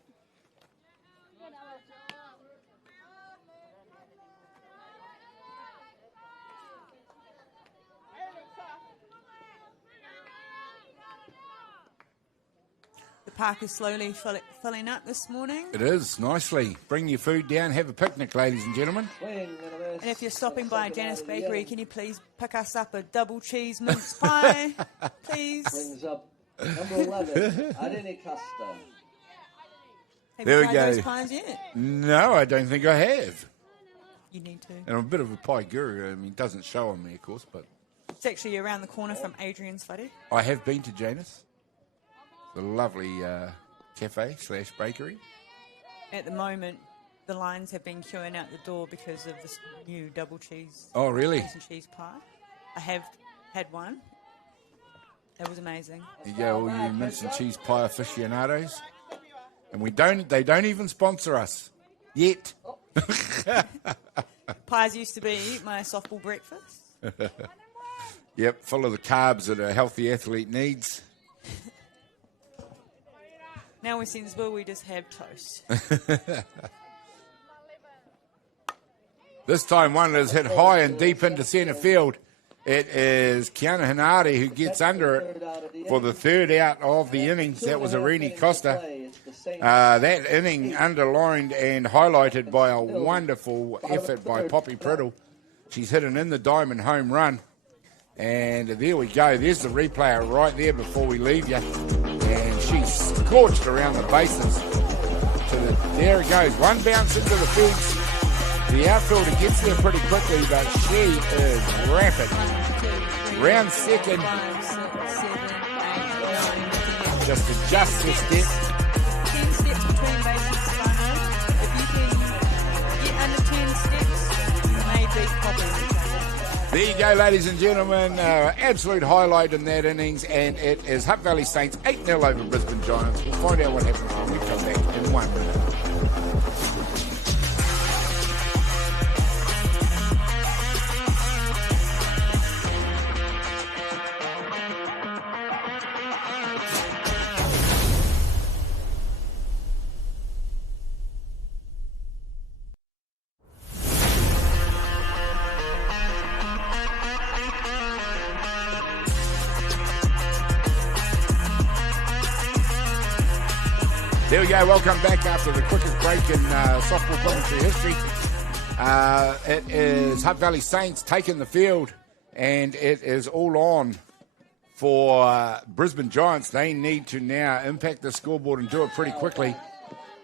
The park is slowly filling up this morning. It is, nicely. Bring your food down, have a picnic, ladies and gentlemen. And if you're stopping by Janice Bakery, can you please pick us up a double cheese mince pie, please? Brings up number 11, Irene Costa. Have There you we tried go. those pies yet? No, I don't think I have. You need to. And I'm a bit of a pie guru. I mean, it doesn't show on me, of course, but It's actually around the corner from Adrian's Whare. I have been to Janice. The lovely cafe/bakery. At the moment, the lines have been queuing out the door because of this new double cheese. Oh, really? Cheese and cheese pie. I have had one. It was amazing. There you go, all you mince and cheese pie aficionados. And they don't even sponsor us. Yet. Pies used to be my softball breakfast. Yep, full of the carbs that a healthy athlete needs. Now we're sensible, we just have toast. This time one is hit high and deep into centre field. It is Kiana Hanare who gets under it for the third out of the innings. That was Irene Costa. That inning underlined and highlighted by a wonderful effort by Poppy Priddle. She's hit an in the diamond home run. And there we go. There's the replay right there before we leave you. And she's scorched around the bases. There it goes. One bounce into the fence. The outfielder gets there pretty quickly, but she is rapid. Round second. 5, 6, 7, 8, 9. Just adjust the step. 10 steps between bases, Sino. If you can get under 10 steps, you may beat Poppy. There you go, ladies and gentlemen. Absolute highlight in that innings, and it is Hutt Valley Saints 8-0 over Brisbane Giants. We'll find out what happens when we come back in 1 minute. There we go. Welcome back after the quickest break in softball commentary history. It is Hutt Valley Saints taking the field, and it is all on for Brisbane Giants. They need to now impact the scoreboard and do it pretty quickly,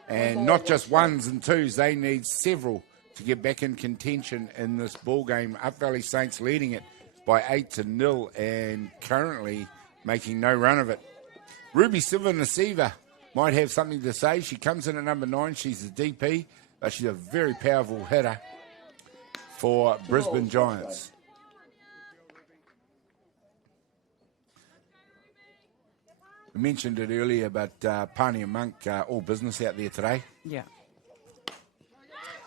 and not just ones and twos. They need several to get back in contention in this ball game. Hutt Valley Saints leading it by 8-0 and currently making no run of it. Ruby Sivanasiva might have something to say. She comes in at number 9. She's a DP, but she's a very powerful hitter for Brisbane Giants. I mentioned it earlier, but Pani and Monk, all business out there today. Yeah.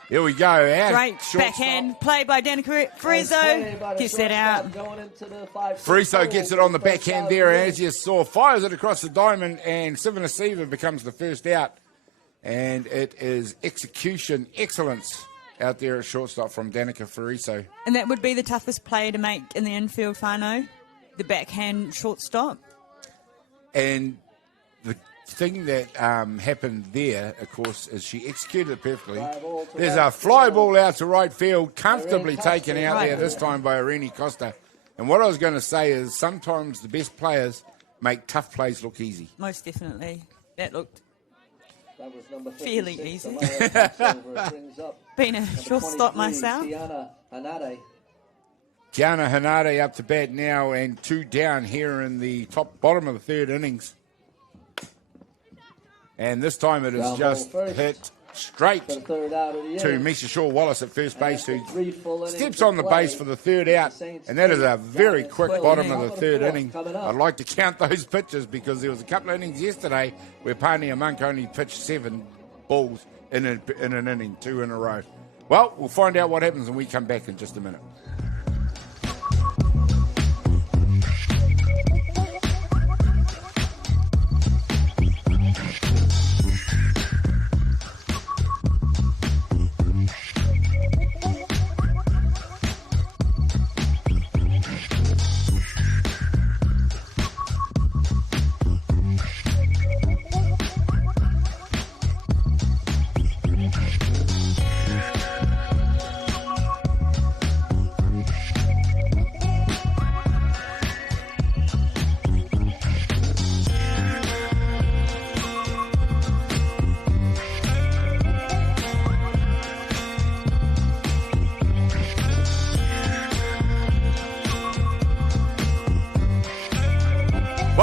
Here we go. Out. Great backhand play by Danica Fraser. Gets that out. Fraser gets it on the backhand there, as you saw. Fires it across the diamond, and Sivanasiva becomes the first out. And it is execution excellence out there at shortstop from Danica Fariso. And that would be the toughest play to make in the infield, Whānau, the backhand shortstop. And the thing that happened there, of course, is she executed it perfectly. There's a fly ball out to right field, comfortably taken out there this time by Irene Costa. And what I was going to say is sometimes the best players make tough plays look easy. Most definitely. That looked fairly easy. Being a shortstop myself. Kiana Hanare up to bat now, and 2 down here in the bottom of the third innings. And this time it is just hit straight to Misha Shaw-Wallace at first base, who steps on the base for the third out. And that is a very quick bottom of the third inning. I'd like to count those pitches because there was a couple of innings yesterday where Pani and Monk only pitched 7 balls in an inning, 2 in a row. Well, we'll find out what happens when we come back in just a minute.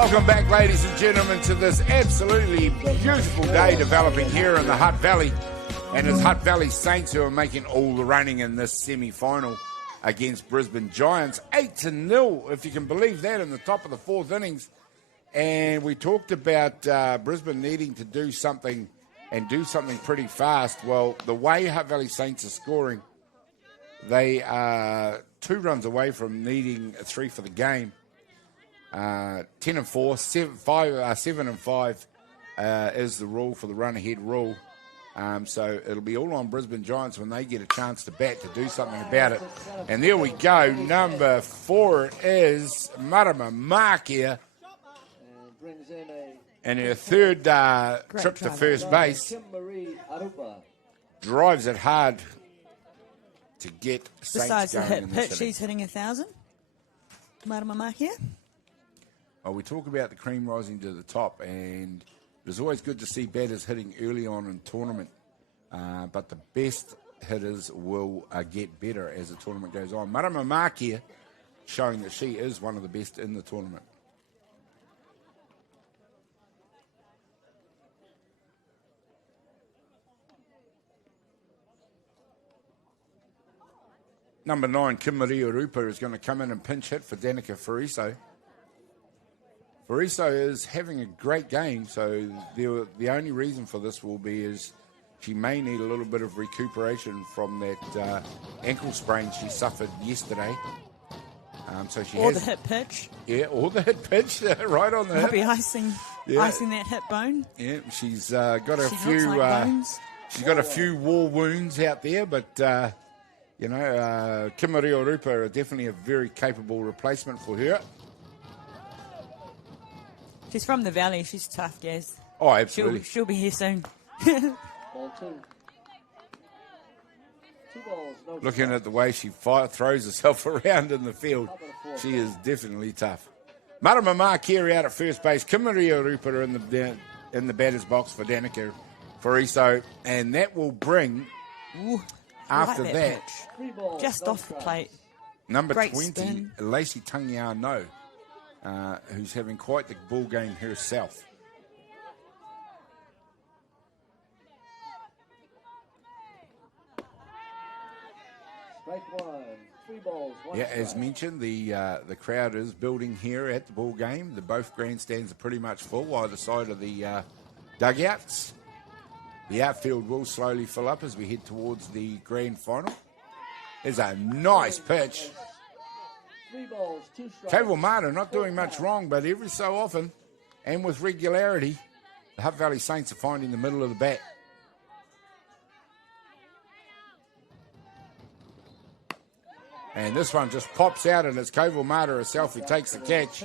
Welcome back, ladies and gentlemen, to this absolutely beautiful day developing here in the Hutt Valley. And it's Hutt Valley Saints who are making all the running in this semi-final against Brisbane Giants. 8-0, if you can believe that, in the top of the fourth innings. And we talked about Brisbane needing to do something and do something pretty fast. Well, the way Hutt Valley Saints are scoring, they are 2 runs away from needing a 3 for the game. 10-4, 7-5 is the rule for the run-ahead rule. So it'll be all on Brisbane Giants when they get a chance to bat to do something about it. And there we go. Number 4 is Marama Makia. And her third trip to first base. Drives it hard to get Saints Besides the going hit in pitch, this she's hitting 1,000. Marama Makia. Well, we talk about the cream rising to the top, and it's always good to see batters hitting early on in tournament. But the best hitters will get better as the tournament goes on. Marama Makia showing that she is one of the best in the tournament. Number 9, Kim Maria Rupa, is going to come in and pinch hit for Danica Fariso. Fariso is having a great game, so the only reason for this will be is she may need a little bit of recuperation from that ankle sprain she suffered yesterday. So she Or has, the hit pitch. Yeah, or the hit pitch, right on the Might be hip. icing that hip bone. Yeah, she's got a She few. looks like bones. She's got a few war wounds out there, but Kim Maria Rupa are definitely a very capable replacement for her. She's from the valley. She's tough, Gaz. Oh, absolutely. She'll be here soon. Ball 2. 2 balls, no Looking at the way she throws herself around in the field, she is definitely tough. Marama Makia out at first base. Kim Maria Rupa in the batter's box for Danica Fariso, and that will bring, after like that, pitch. 3 balls, Just no off the strikes. plate. number Great 20, spin. Lacey Tangiano, who's having quite the ball game herself. Strike 1. 3 balls, 1 Yeah, strike. as mentioned, the crowd is building here at the ball game. Both grandstands are pretty much full either side of the dugouts. The outfield will slowly fill up as we head towards the grand final. There's a nice pitch. 3 balls, 2 strikes. Cable Marta not doing much wrong, but every so often and with regularity, the Hutt Valley Saints are finding the middle of the bat. And this one just pops out, and it's Koval Marta herself who takes the catch.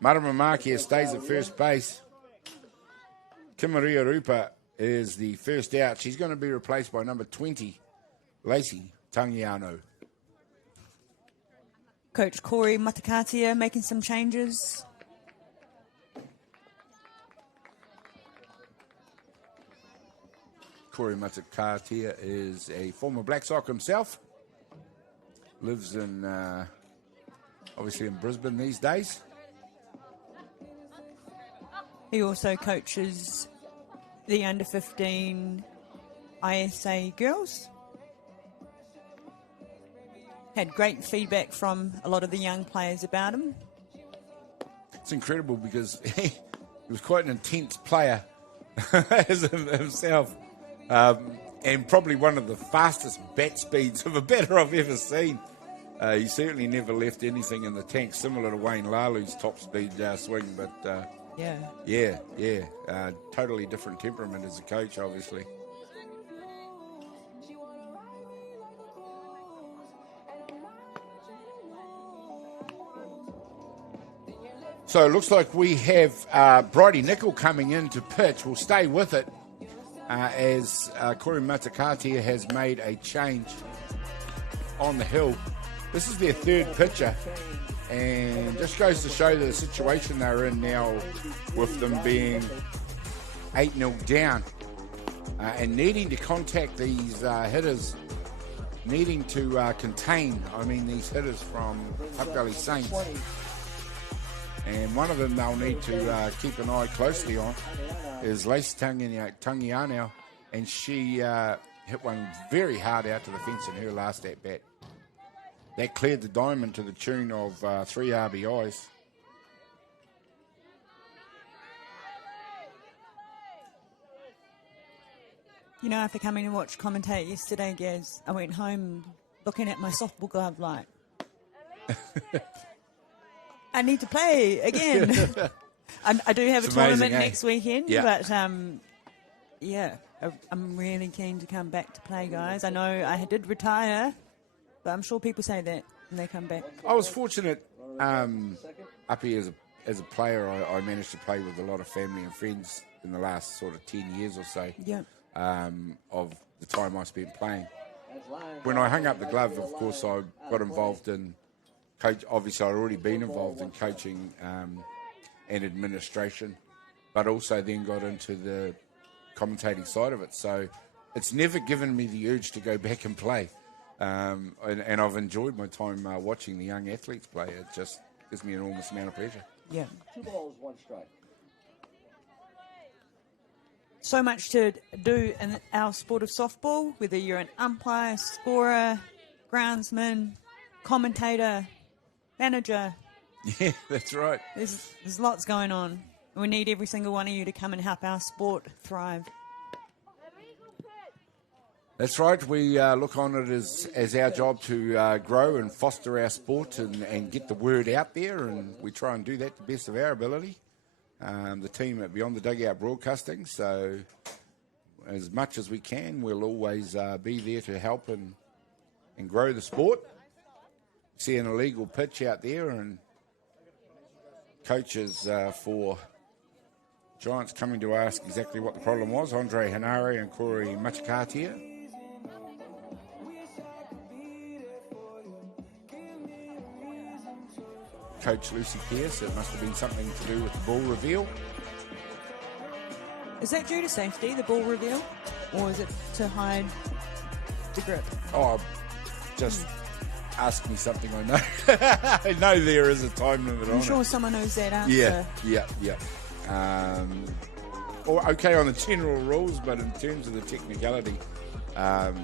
Marama Makia stays at first base. Kim Maria Rupa is the first out. She's going to be replaced by number 20, Lacey Tangiano. Coach Corey Matakatia making some changes. Corey Matakatia is a former Black Sox himself. Lives in, obviously in Brisbane these days. He also coaches the under-15 ISA girls. Had great feedback from a lot of the young players about him. It's incredible because he was quite an intense player as himself. And probably one of the fastest bat speeds of a batter I've ever seen. He certainly never left anything in the tank, similar to Wayne Lalu's top speed swing. But totally different temperament as a coach, obviously. So it looks like we have Bridie Nickel coming in to pitch. We'll stay with it as Corey Matakatia has made a change on the hill. This is their third pitcher, and just goes to show the situation they're in now with them being 8-0 down and needing to contact these hitters, needing to contain, these hitters from Hutt Valley Saints. And one of them they'll need to keep an eye closely on is Lace Tangiano, and she hit one very hard out to the fence in her last at-bat. That cleared the diamond to the tune of 3 RBIs. You know, after coming to watch commentate yesterday, Gaz, I went home looking at my softball glove like, I need to play again. I do have It's a tournament amazing, eh? next weekend, Yeah. but I'm really keen to come back to play, guys. I know I did retire, but I'm sure people say that when they come back. I was fortunate up here as a player. I managed to play with a lot of family and friends in the last sort of 10 years or so. Yeah. Of the time I spent playing. When I hung up the glove, of course, I got involved in coach. Obviously, I'd already been involved in coaching and administration, but also then got into the commentating side of it. So it's never given me the urge to go back and play. And I've enjoyed my time watching the young athletes play. It just gives me an enormous amount of pleasure. Yeah. 2 balls, 1 strike. So much to do in our sport of softball, whether you're an umpire, scorer, groundsman, commentator, manager. Yeah, that's right. There's lots going on. We need every single one of you to come and help our sport thrive. That's right. We look on it as our job to grow and foster our sport and get the word out there, and we try and do that to the best of our ability. The team at Beyond the Dugout Broadcasting, so as much as we can, we'll always be there to help and grow the sport. See an illegal pitch out there, and coaches for Giants coming to ask exactly what the problem was, Andre Hanare and Corey Machikatia. Coach Lucy Pierce, it must have been something to do with the ball reveal. Is that due to safety, the ball reveal? Or is it to hide the grip? Oh, just ask me something I know. I know there is a time limit on I'm sure it. someone knows that answer. Yeah. Or okay on the general rules, but in terms of the technicality,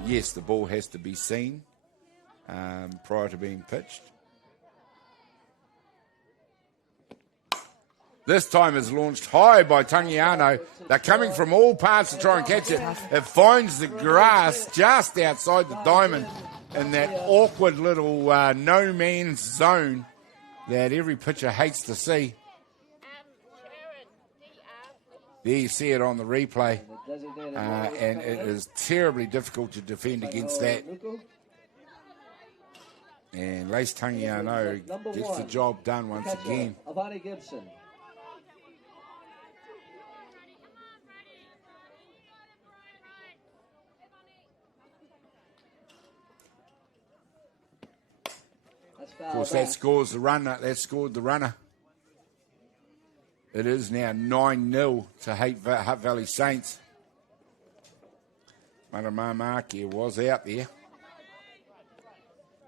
yes, the ball has to be seen prior to being pitched. This time is launched high by Tangiano. They're coming from all parts to try and catch it. It finds the grass just outside the diamond in that awkward little no man's zone that every pitcher hates to see. There you see it on the replay. And it is terribly difficult to defend against that. And Lace Tangiano gets the job done once again. Avani Gibson. Of course, that scores the runner. That scored the runner. It is now 9-0 to Hutt Valley Saints. Maramamaki was out there.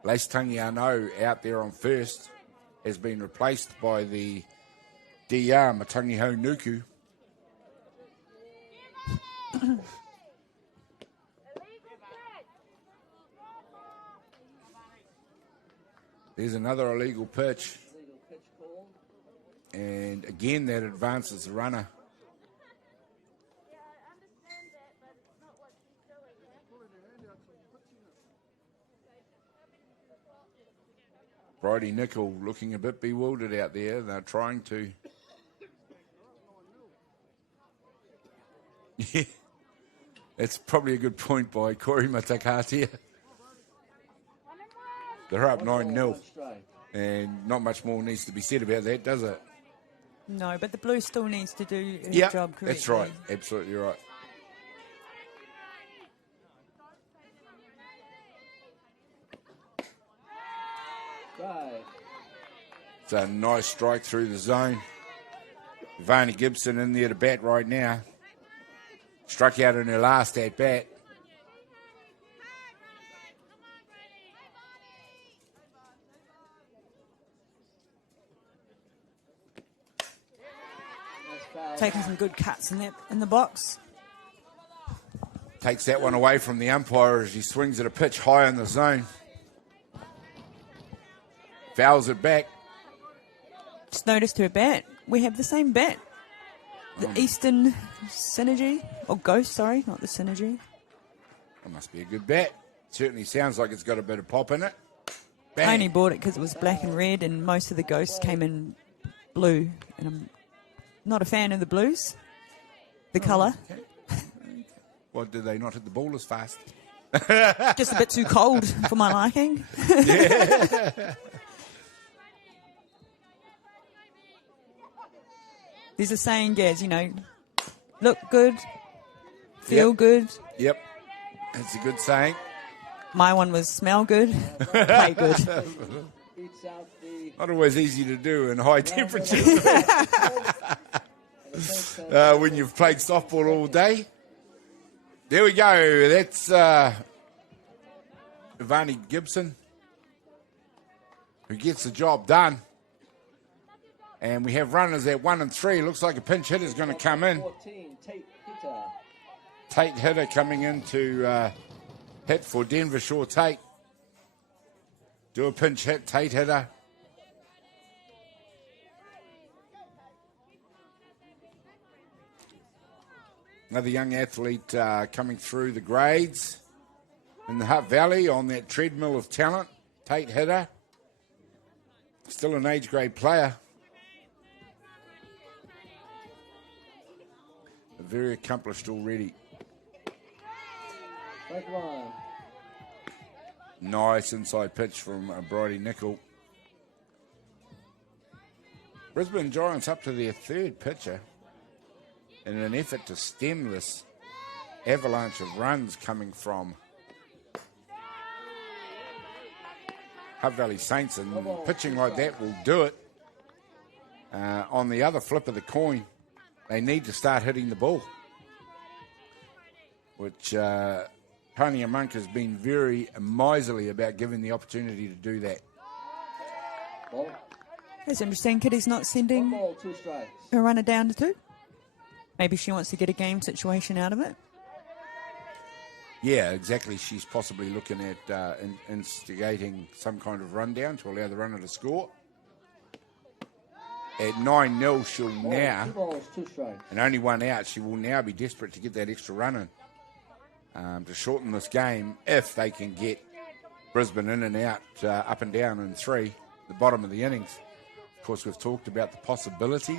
Lace Tangiano out there on first has been replaced by the DR Matangiho Nuku. There's another illegal pitch. And again, that advances the runner. Bridie Nickel looking a bit bewildered out there. They're trying to... Yeah, that's probably a good point by Corey Matakatia. They're up 9-0, and not much more needs to be said about that, does it? No, but the blue still needs to do his Yeah, job correctly. that's right. Absolutely right. It's a nice strike through the zone. Ivani Gibson in there to bat right now. Struck out in her last at-bat. Taking some good cuts in the box. Takes that one away from the umpire as he swings at a pitch high in the zone. Fouls it back. Just noticed her bat. We have the same bat. The Eastern Synergy. Or Ghost, sorry, not the Synergy. That must be a good bat. Certainly sounds like it's got a bit of pop in it. Bang. I only bought it because it was black and red, and most of the Ghosts came in blue. And I'm not a fan of the blues. The colour. Okay. What, do they not hit the ball as fast? Just a bit too cold for my liking. Yeah. There's a saying, Gaz, look good, feel good. Yep. That's a good saying. My one was smell good, play good. Not always easy to do in high temperatures. When you've played softball all day. There we go. That's Ivani Gibson, who gets the job done. And we have runners at 1 and 3. Looks like a pinch hitter is going to come in. Tate Hitter coming in to hit for Denver Shore Tate. Do a pinch hit, Tate Hitter. Another young athlete coming through the grades in the Hutt Valley on that treadmill of talent. Tate Hitter. Still an age grade player. Very accomplished already. Nice inside pitch from Bridie Nickel. Brisbane Giants up to their third pitcher in an effort to stem this avalanche of runs coming from Hutt Valley Saints, and pitching like that will do it. On the other flip of the coin, they need to start hitting the ball, which Tony Monk has been very miserly about giving the opportunity to do that. It's interesting. Kitty's not sending her runner down to 2. Maybe she wants to get a game situation out of it. Yeah, exactly. She's possibly looking at instigating some kind of rundown to allow the runner to score. At 9-0, she'll now, and only 1 out, she will now be desperate to get that extra run in to shorten this game if they can get Brisbane in and out, up and down in 3, the bottom of the innings. Of course, we've talked about the possibility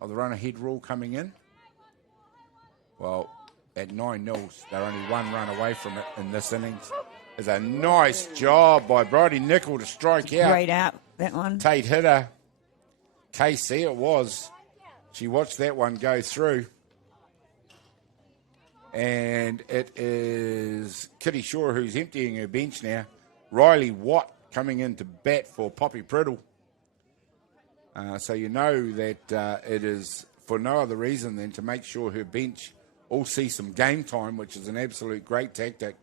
of the run-ahead rule coming in. Well, at 9-0, they're only 1 run away from it in this innings. It's a nice job by Bridie Nickel to strike out. Great out, that one. Tate Hitter. KC it was. She watched that one go through. And it is Kitty Shaw who's emptying her bench now. Riley Watt coming in to bat for Poppy Priddle. So you know that it is for no other reason than to make sure her bench all see some game time, which is an absolute great tactic.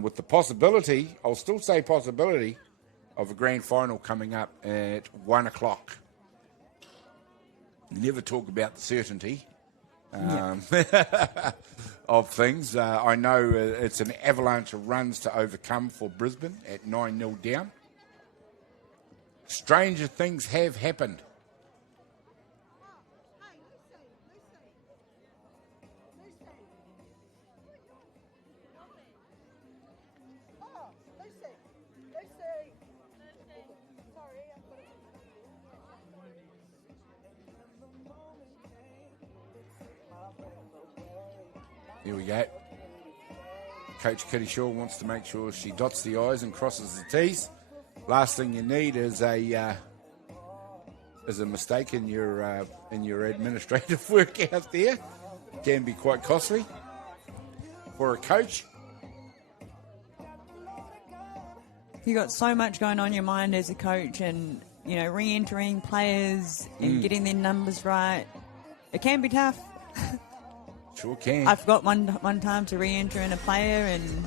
With the possibility, I'll still say possibility, of a grand final coming up at 1 o'clock. Never talk about the certainty of things. I know it's an avalanche of runs to overcome for Brisbane at 9-0 down. Stranger things have happened. Here we go. Coach Kitty Shaw wants to make sure she dots the I's and crosses the T's. Last thing you need is a mistake in your administrative work out there. It can be quite costly for a coach. You got so much going on in your mind as a coach, and re-entering players and getting their numbers right. It can be tough. Sure can. I forgot one time to re-enter in a player, and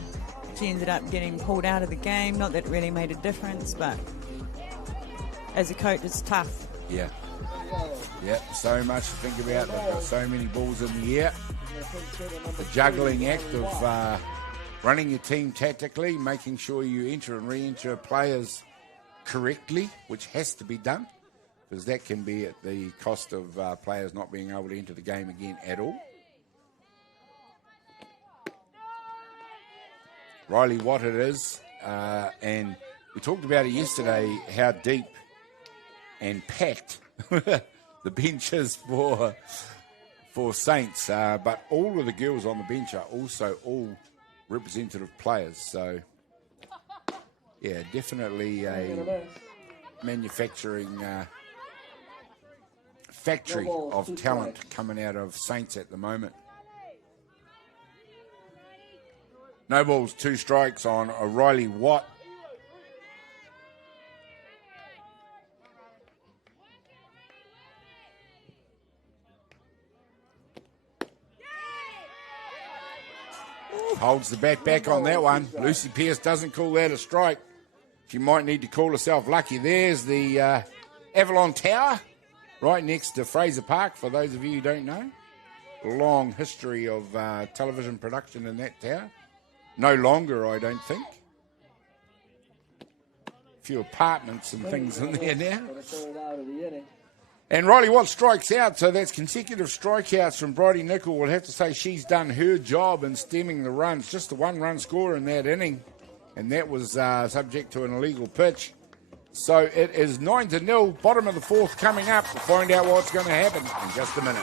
she ended up getting pulled out of the game. Not that it really made a difference, but as a coach, it's tough. Yeah. Yeah, so much to think about. They've got so many balls in the air. The juggling act of running your team tactically, making sure you enter and re-enter players correctly, which has to be done, because that can be at the cost of players not being able to enter the game again at all. Riley Watt it is, and we talked about it yesterday, how deep and packed the bench is for Saints, but all of the girls on the bench are also all representative players. So, yeah, definitely a manufacturing factory of talent coming out of Saints at the moment. No balls, 2 strikes on Riley Watt. Holds the bat back on that one. Lucy Pearce doesn't call that a strike. She might need to call herself lucky. There's the Avalon Tower right next to Fraser Park, for those of you who don't know. Long history of television production in that tower. No longer, I don't think. A few apartments and things in there now. And Riley Watt strikes out, so that's consecutive strikeouts from Bridie Nicol. We'll have to say she's done her job in stemming the runs. Just the 1-run score in that inning, and that was subject to an illegal pitch. So it is 9-0, bottom of the 4th coming up. We'll find out what's going to happen in just a minute.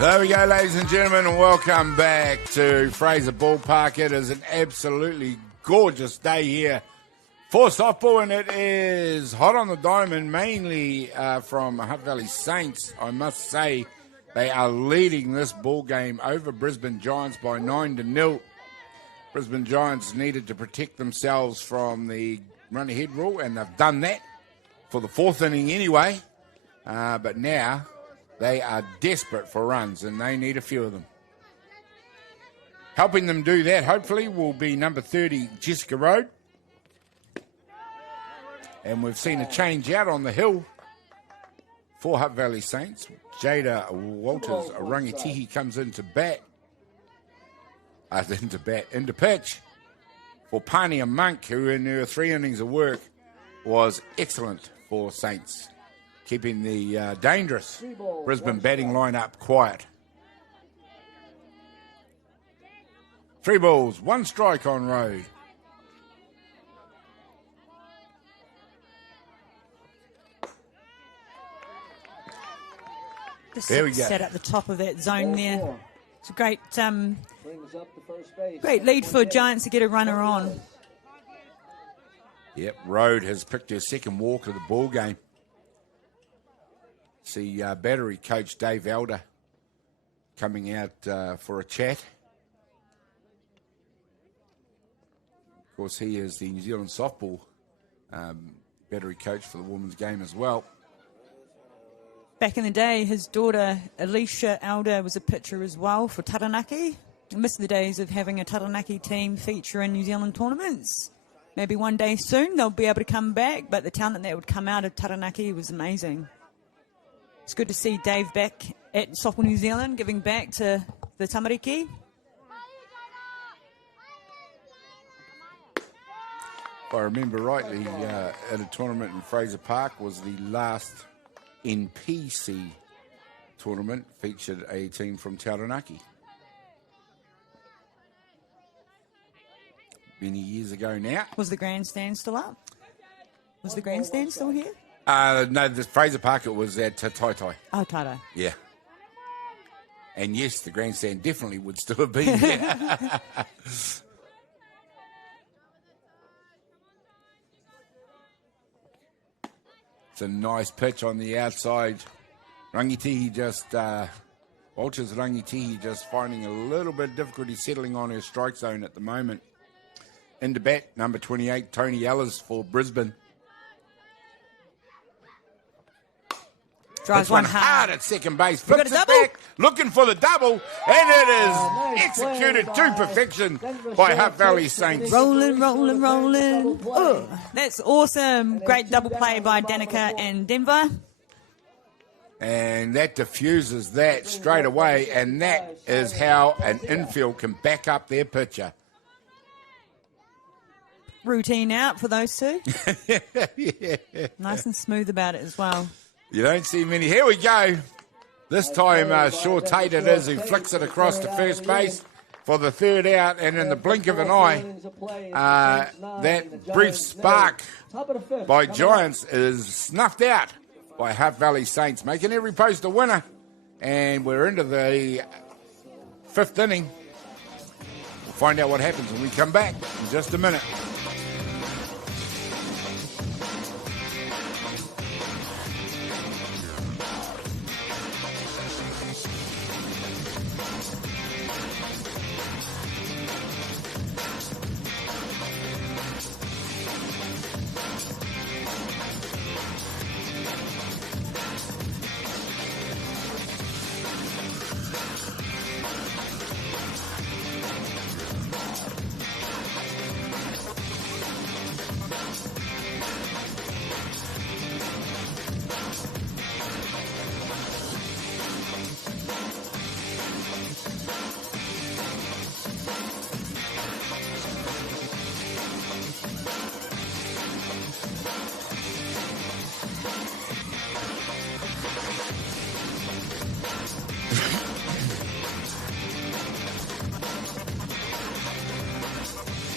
There we go, ladies and gentlemen, and welcome back to Fraser Ballpark. It is an absolutely gorgeous day here for softball, and it is hot on the diamond, mainly from Hutt Valley Saints. I must say they are leading this ball game over Brisbane Giants by 9-0. Brisbane Giants needed to protect themselves from the run-ahead rule, and they've done that for the 4th inning anyway. But now they are desperate for runs, and they need a few of them. Helping them do that, hopefully, will be number 30, Jessica Road. And we've seen a change out on the hill for Hutt Valley Saints. Jada Walters, a Rangitihi, comes into pitch for Pania Monk, who in her 3 innings of work was excellent for Saints. keeping the dangerous 3 balls, Brisbane 1 batting strike. lineup quiet. 3 balls, 1 strike on road. Just There we go. sat at the top of that zone Ball there. 4. It's a great, Brings up the first base. great lead for 1 Giants to get a runner on. Yep, Road has picked her second walk of the ball game. See battery coach Dave Elder coming out for a chat. Of course, he is the New Zealand softball battery coach for the women's game as well. Back in the day, his daughter Alicia Elder was a pitcher as well for Taranaki. I miss the days of having a Taranaki team feature in New Zealand tournaments. Maybe one day soon they'll be able to come back, but the talent that would come out of Taranaki was amazing. It's good to see Dave back at Softball New Zealand, giving back to the tamariki. If I remember rightly, at a tournament in Fraser Park was the last NPC tournament, featured a team from Taranaki. Many years ago now. Was the grandstand still up? Was the grandstand still here? No, the Fraser Park, it was at Tai Tai. Oh, Tata. Yeah. And yes, the grandstand definitely would still have been there. It's a nice pitch on the outside. Rangitihi just, Walters Rangitihi just finding a little bit of difficulty settling on her strike zone at the moment. Into bat, number 28, Tony Ellis for Brisbane. Drives This one one hard hard. at second base. got Flips a it double. back, looking for the double, and it is nice executed play to by perfection Denver by Short Hutt Valley Six. Saints. Rolling, rolling, rolling. Double play. Oh, that's awesome. Great double play by Danica and Denver. And that diffuses that straight away, and that is how an infield can back up their pitcher. Routine out for those two. Nice and smooth about it as well. You don't see many. Here we go. This time, Shaw Tate it is who flicks it across to first base for the third out, and in the blink of an eye, that brief spark by Giants is snuffed out by Hutt Valley Saints, making every post a winner. And we're into the 5th inning. We'll find out what happens when we come back in just a minute.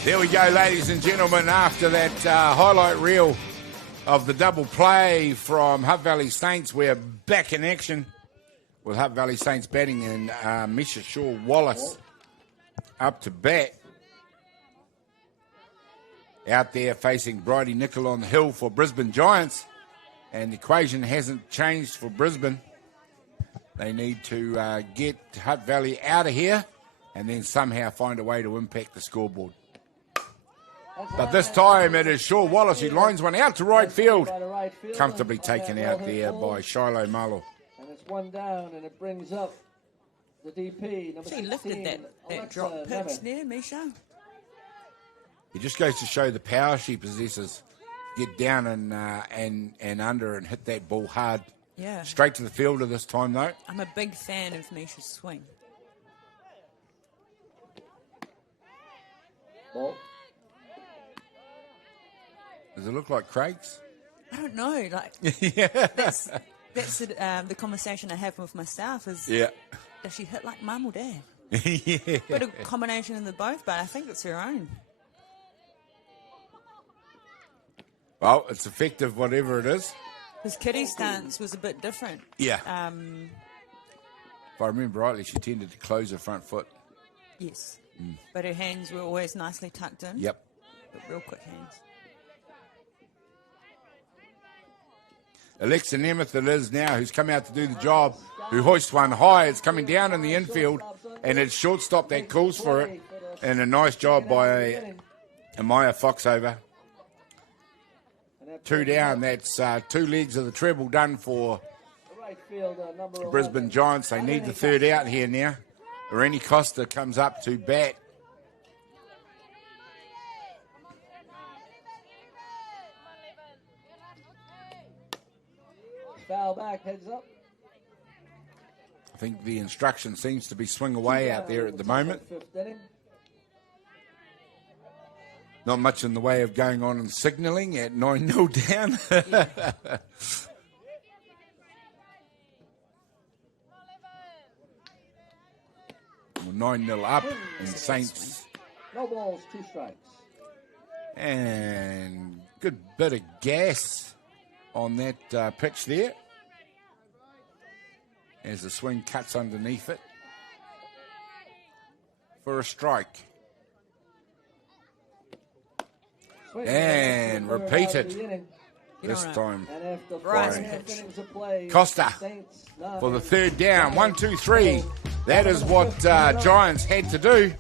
There we go, ladies and gentlemen, after that highlight reel of the double play from Hutt Valley Saints, we're back in action with Hutt Valley Saints batting and Misha Shaw Wallace up to bat. Out there facing Bridie Nicol on the hill for Brisbane Giants, and the equation hasn't changed for Brisbane. They need to get Hutt Valley out of here and then somehow find a way to impact the scoreboard. But this time it is Shaw Wallace who lines one out to right field. Comfortably taken out there by Shiloh Marlow. And it's one down, and it brings up the DP, number She 16, lifted that Alexa drop pitch Nevin. there, Misha. It just goes to show the power she possesses. Get down and under and hit that ball hard. Yeah. Straight to the fielder this time though. I'm a big fan of Misha's swing. Ball. Does it look like Craig's? I don't know. Like, Yeah. that's the conversation I have with my staff is, Yeah. does she hit like mum or dad? Yeah. Bit of combination of the both, but I think it's her own. Well, it's effective, whatever it is. Because Kitty's stance was a bit different. Yeah. If I remember rightly, she tended to close her front foot. Yes. But her hands were always nicely tucked in. Yep. But real quick hands. Alexa Nemeth it is now, who's come out to do the job, who hoists one high. It's coming down in the infield, and it's shortstop that calls for it. And a nice job by Amaya Foxover. 2 down. That's 2 legs of the treble done for Brisbane Giants. They need the third out here now. Irene Costa comes up to bat. Foul back, heads up. I think the instruction seems to be swing away out there at the moment. Not much in the way of going on and signalling at 9-0 down. 9-0 up, and Saints. No balls, 2 strikes. And good bit of gas on that pitch there, as the swing cuts underneath it for a strike. And repeated this time by Costa for the third down. 1, 2, 3. That is what Giants had to do.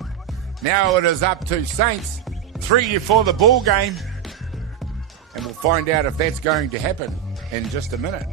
Now it is up to Saints. 3 for the ball game. And we'll find out if that's going to happen in just a minute.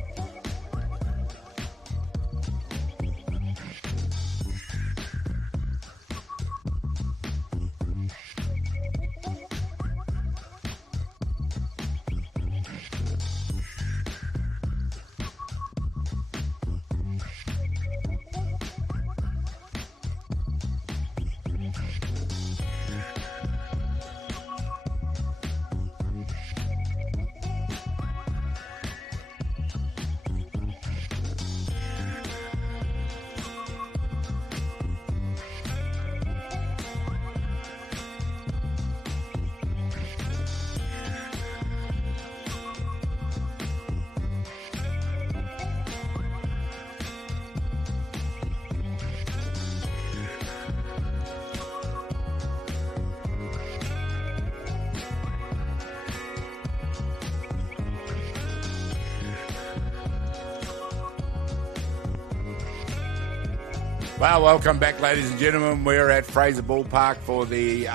Well, welcome back, ladies and gentlemen. We're at Fraser Ballpark for the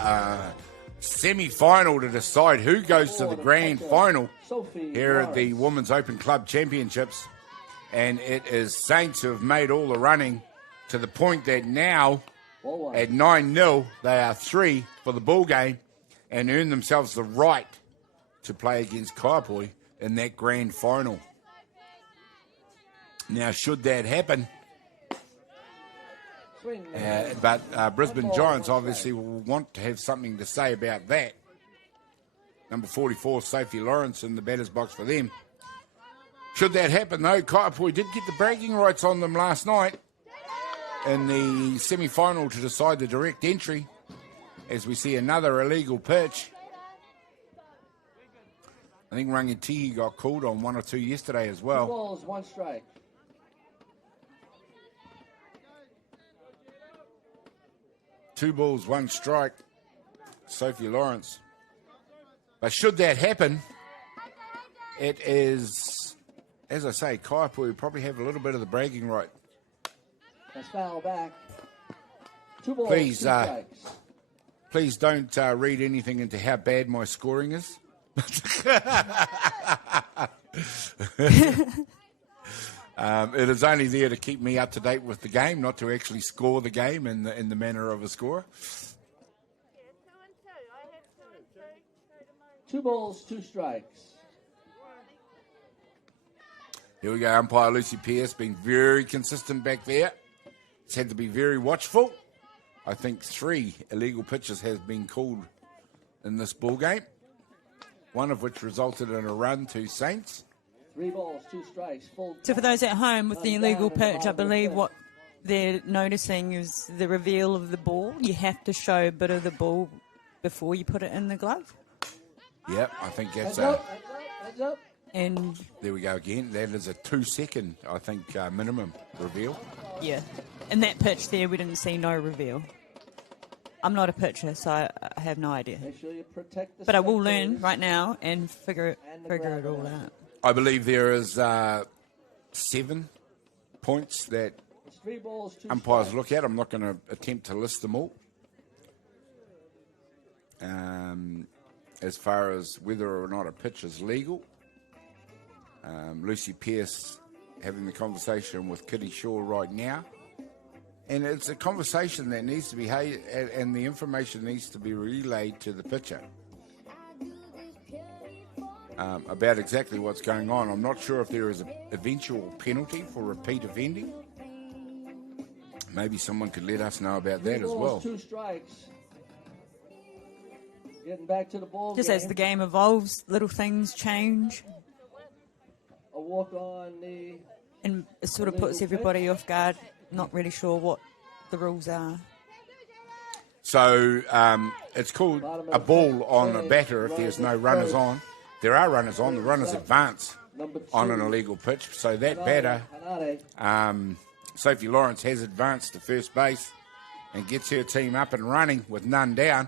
semi-final to decide who goes to the grand final here at the Women's Open Club Championships. And it is Saints who have made all the running to the point that now, at 9-0, they are 3 for the ball game and earn themselves the right to play against Kaiapoi in that grand final. Now, should that happen... but Brisbane Giants obviously will want to have something to say about that. Number 44, Sophie Lawrence in the batter's box for them. Should that happen, though, Kaiapoi did get the bragging rights on them last night in the semi-final to decide the direct entry, as we see another illegal pitch. I think Rangatihi got called on 1 or 2 yesterday as well. 2 balls, 1 strike. 2 balls, 1 strike, Sophie Lawrence. But should that happen, it is, as I say, Kaiapoi will probably have a little bit of the bragging right. That's foul back. 2 balls, Please, 2 strikes. Please don't read anything into how bad my scoring is. It is only there to keep me up to date with the game, not to actually score the game in the manner of a scorer. 2 balls, 2 strikes. Here we go, umpire Lucy Pearce being very consistent back there. He's had to be very watchful. I think 3 illegal pitches has been called in this ball game. one of which resulted in a run to Saints. 3 balls, 2 strikes. Full So for those at home with the illegal pitch, I believe what they're noticing is the reveal of the ball. You have to show a bit of the ball before you put it in the glove. Yep, I think that's Heads up, heads up. And there we go again. That is a 2-second, I think, minimum reveal. yeah, in that pitch there, we didn't see no reveal. I'm not a pitcher, so I have no idea. Make sure you protect the But I will learn spectators. right now and figure it all out. I believe there is 7 points that It's 3 balls, 2 umpires strikes. look at. I'm not going to attempt to list them all. As far as whether or not a pitch is legal, Lucy Pearce having the conversation with Kitty Shaw right now. And it's a conversation that needs to be had, and the information needs to be relayed to the pitcher about exactly what's going on. I'm not sure if there is an eventual penalty for repeat offending. Maybe someone could let us know about that as balls, well. 2 strikes. Getting back to the ball Just game. as the game evolves, little things change, A walk on the and it sort of puts everybody off guard, not really sure what the rules are. So it's called a ball on a batter if there's no runners on. There are runners on. The runners advance number 2. on an illegal pitch. So that batter, Hanade. Sophie Lawrence, has advanced to first base and gets her team up and running with none down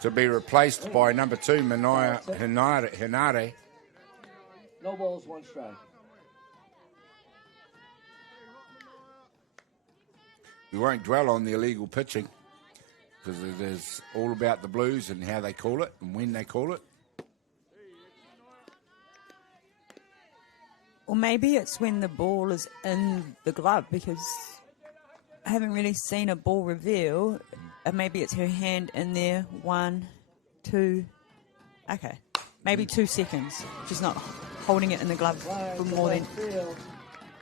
to be replaced by number 2, Manoia Hinade. No balls, 1 strike. We won't dwell on the illegal pitching because it is all about the Blues and how they call it and when they call it. Or maybe it's when the ball is in the glove, because I haven't really seen a ball reveal. Maybe it's her hand in there. 1, 2. Okay. Maybe 2 seconds. She's not holding it in the glove for more than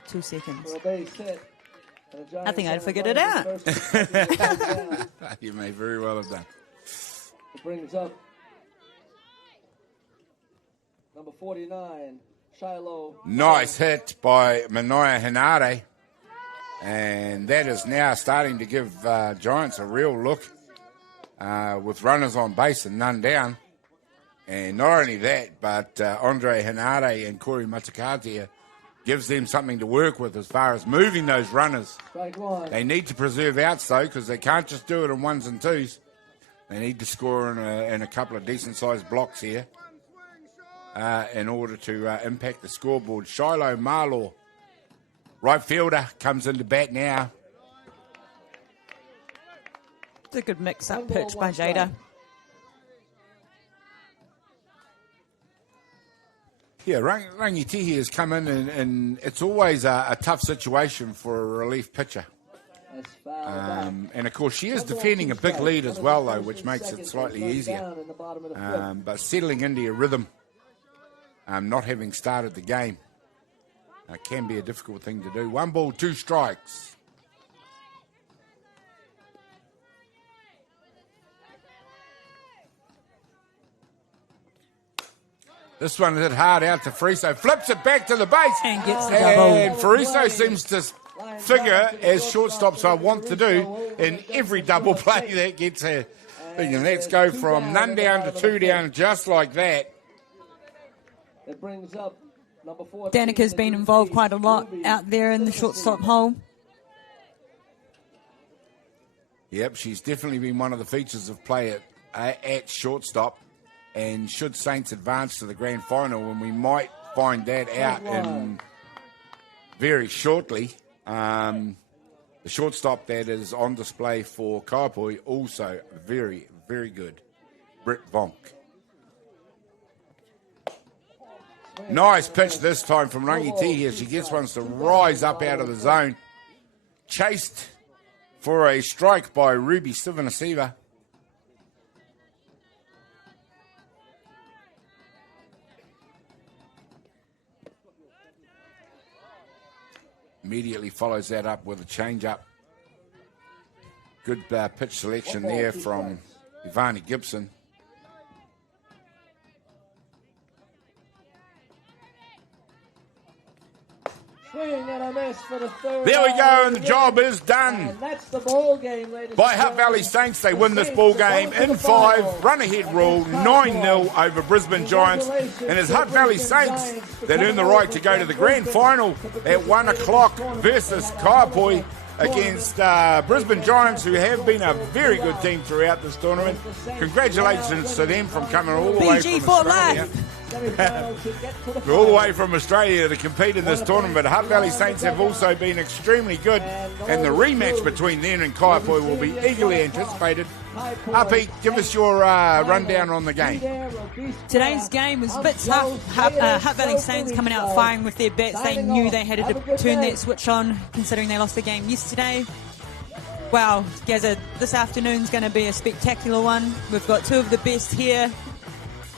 2 seconds. For a base hit. And the Giants I think I'd have figured run it in out. the first down. You may very well have done. It brings up number 49, Shiloh. Nice hit by Manoia Hinade. And that is now starting to give Giants a real look with runners on base and none down. And not only that, but Andre Hinade and Corey Matakatia gives them something to work with as far as moving those runners. Strike 1. They need to preserve outs, though, because they can't just do it in 1s and 2s. They need to score in a couple of decent-sized blocks here in order to impact the scoreboard. Shiloh Marlaw, right fielder, comes into bat now. It's a good mix-up 1 ball, pitch by 1 strike. Jada. Yeah, Rangitihi has come in, and it's always a tough situation for a relief pitcher. That's foul back. And, of course, she is 1 ball, defending 2 a big strikes. lead as Runners well, at though, first which and makes second, it slightly runners easier. down in the bottom of the fifth. But settling into your rhythm, not having started the game, can be a difficult thing to do. 1 ball, 2 strikes. This one hit hard out to Friso. Flips it back to the base. And gets the And double. Friso seems to figure, as shortstops I want to do, in every double play that gets her. And let's go from none down to 2 down just like that. It brings up number 14. Danica's been involved quite a lot Ruby out there in the shortstop hole. Yep, she's definitely been one of the features of play at shortstop. And should Saints advance to the grand final, and we might find that out in very shortly. The shortstop that is on display for Kaipoi, also very, very good. Britt Vonk. Nice pitch this time from Rangiti here. She gets one to rise up out of the zone. Chased for a strike by Ruby Sivanasiva. Immediately follows that up with a change-up. Good pitch selection there from Ivani Gibson. Swing and a miss for the third. There we go, out and the of job game. is done. And that's the ball game, ladies By and Hutt Valley gentlemen. Saints, they The win this Saints ball are game going to in the 5, final run-ahead rule, against Carboy. 9-0 over Brisbane Giants. And it's Hutt Valley Saints that earn the right to go to the grand final at 1 o'clock versus Kaiapoi against Brisbane Giants, who have been a very good team throughout this tournament. Congratulations to them from coming all the way BG from for Australia. life. All the way from Australia to compete in this tournament. But Hutt Valley Saints have also been extremely good, and the rematch between them and Kaiapoi will be eagerly anticipated. Uppy, give us your rundown on the game. Today's game was a bit tough. Hutt Valley Saints coming out firing with their bats. They knew they had to turn that switch on, considering they lost the game yesterday. Wow, Gazza, this afternoon's going to be a spectacular one. We've got two of the best here.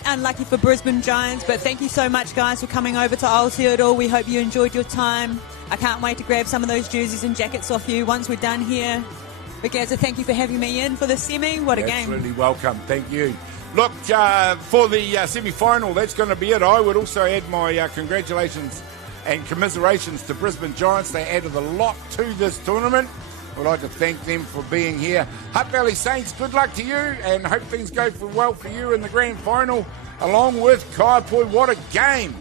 Unlucky for Brisbane Giants, but thank you so much, guys, for coming over to Aotearoa. We hope you enjoyed your time. I can't wait to grab some of those jerseys and jackets off you once we're done here. But Gazza, thank you for having me in for the semi. What a game. Absolutely welcome. Thank you. Look, for the semi-final, that's going to be it. I would also add my congratulations and commiserations to Brisbane Giants. They added a lot to this tournament. I'd like to thank them for being here. Hutt Valley Saints, good luck to you, and hope things go well for you in the grand final, along with Kaiapoi. What a game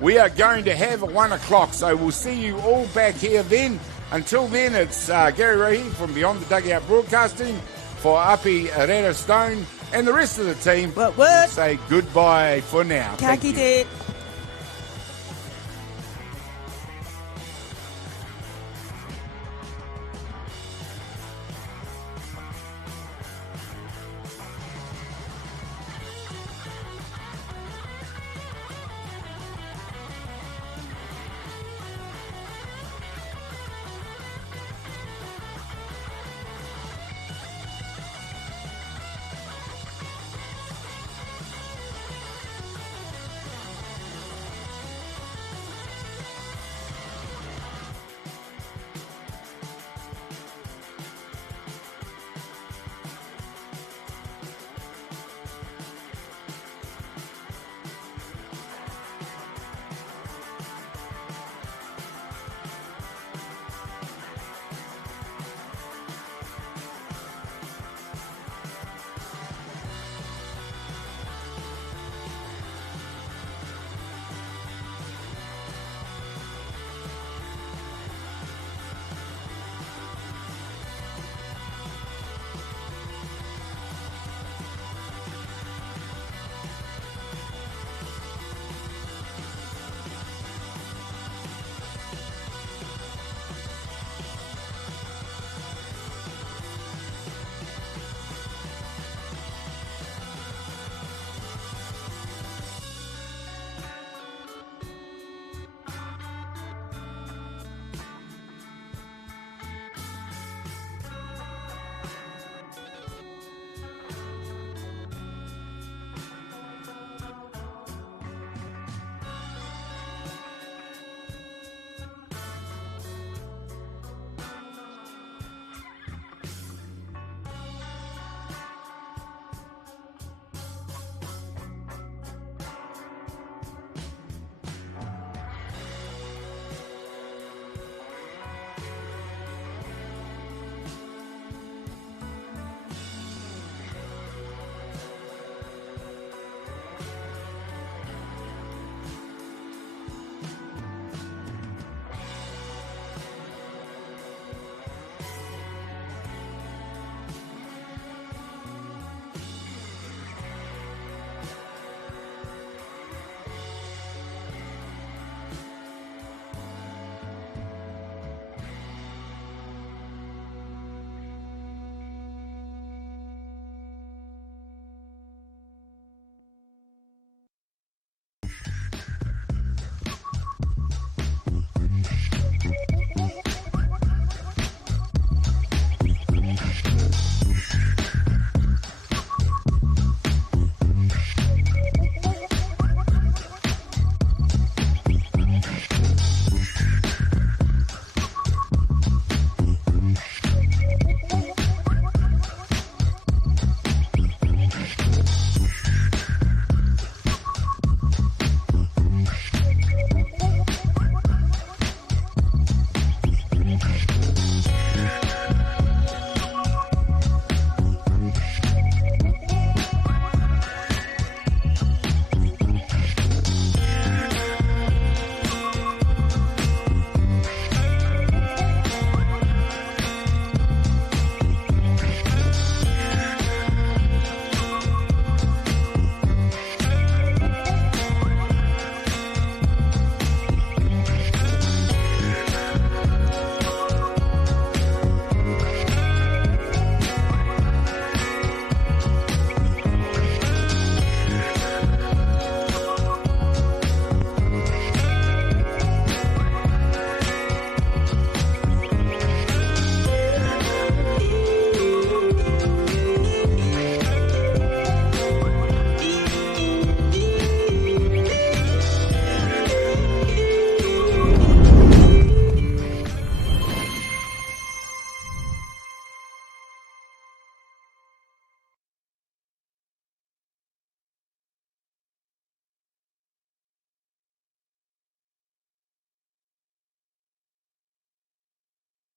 we are going to have at 1 o'clock. So we'll see you all back here then. Until then, it's Gary Rohe from Beyond the Dugout Broadcasting for Uppy Arera Stone and the rest of the team. What? Say goodbye for now. Ka Thank you. kite.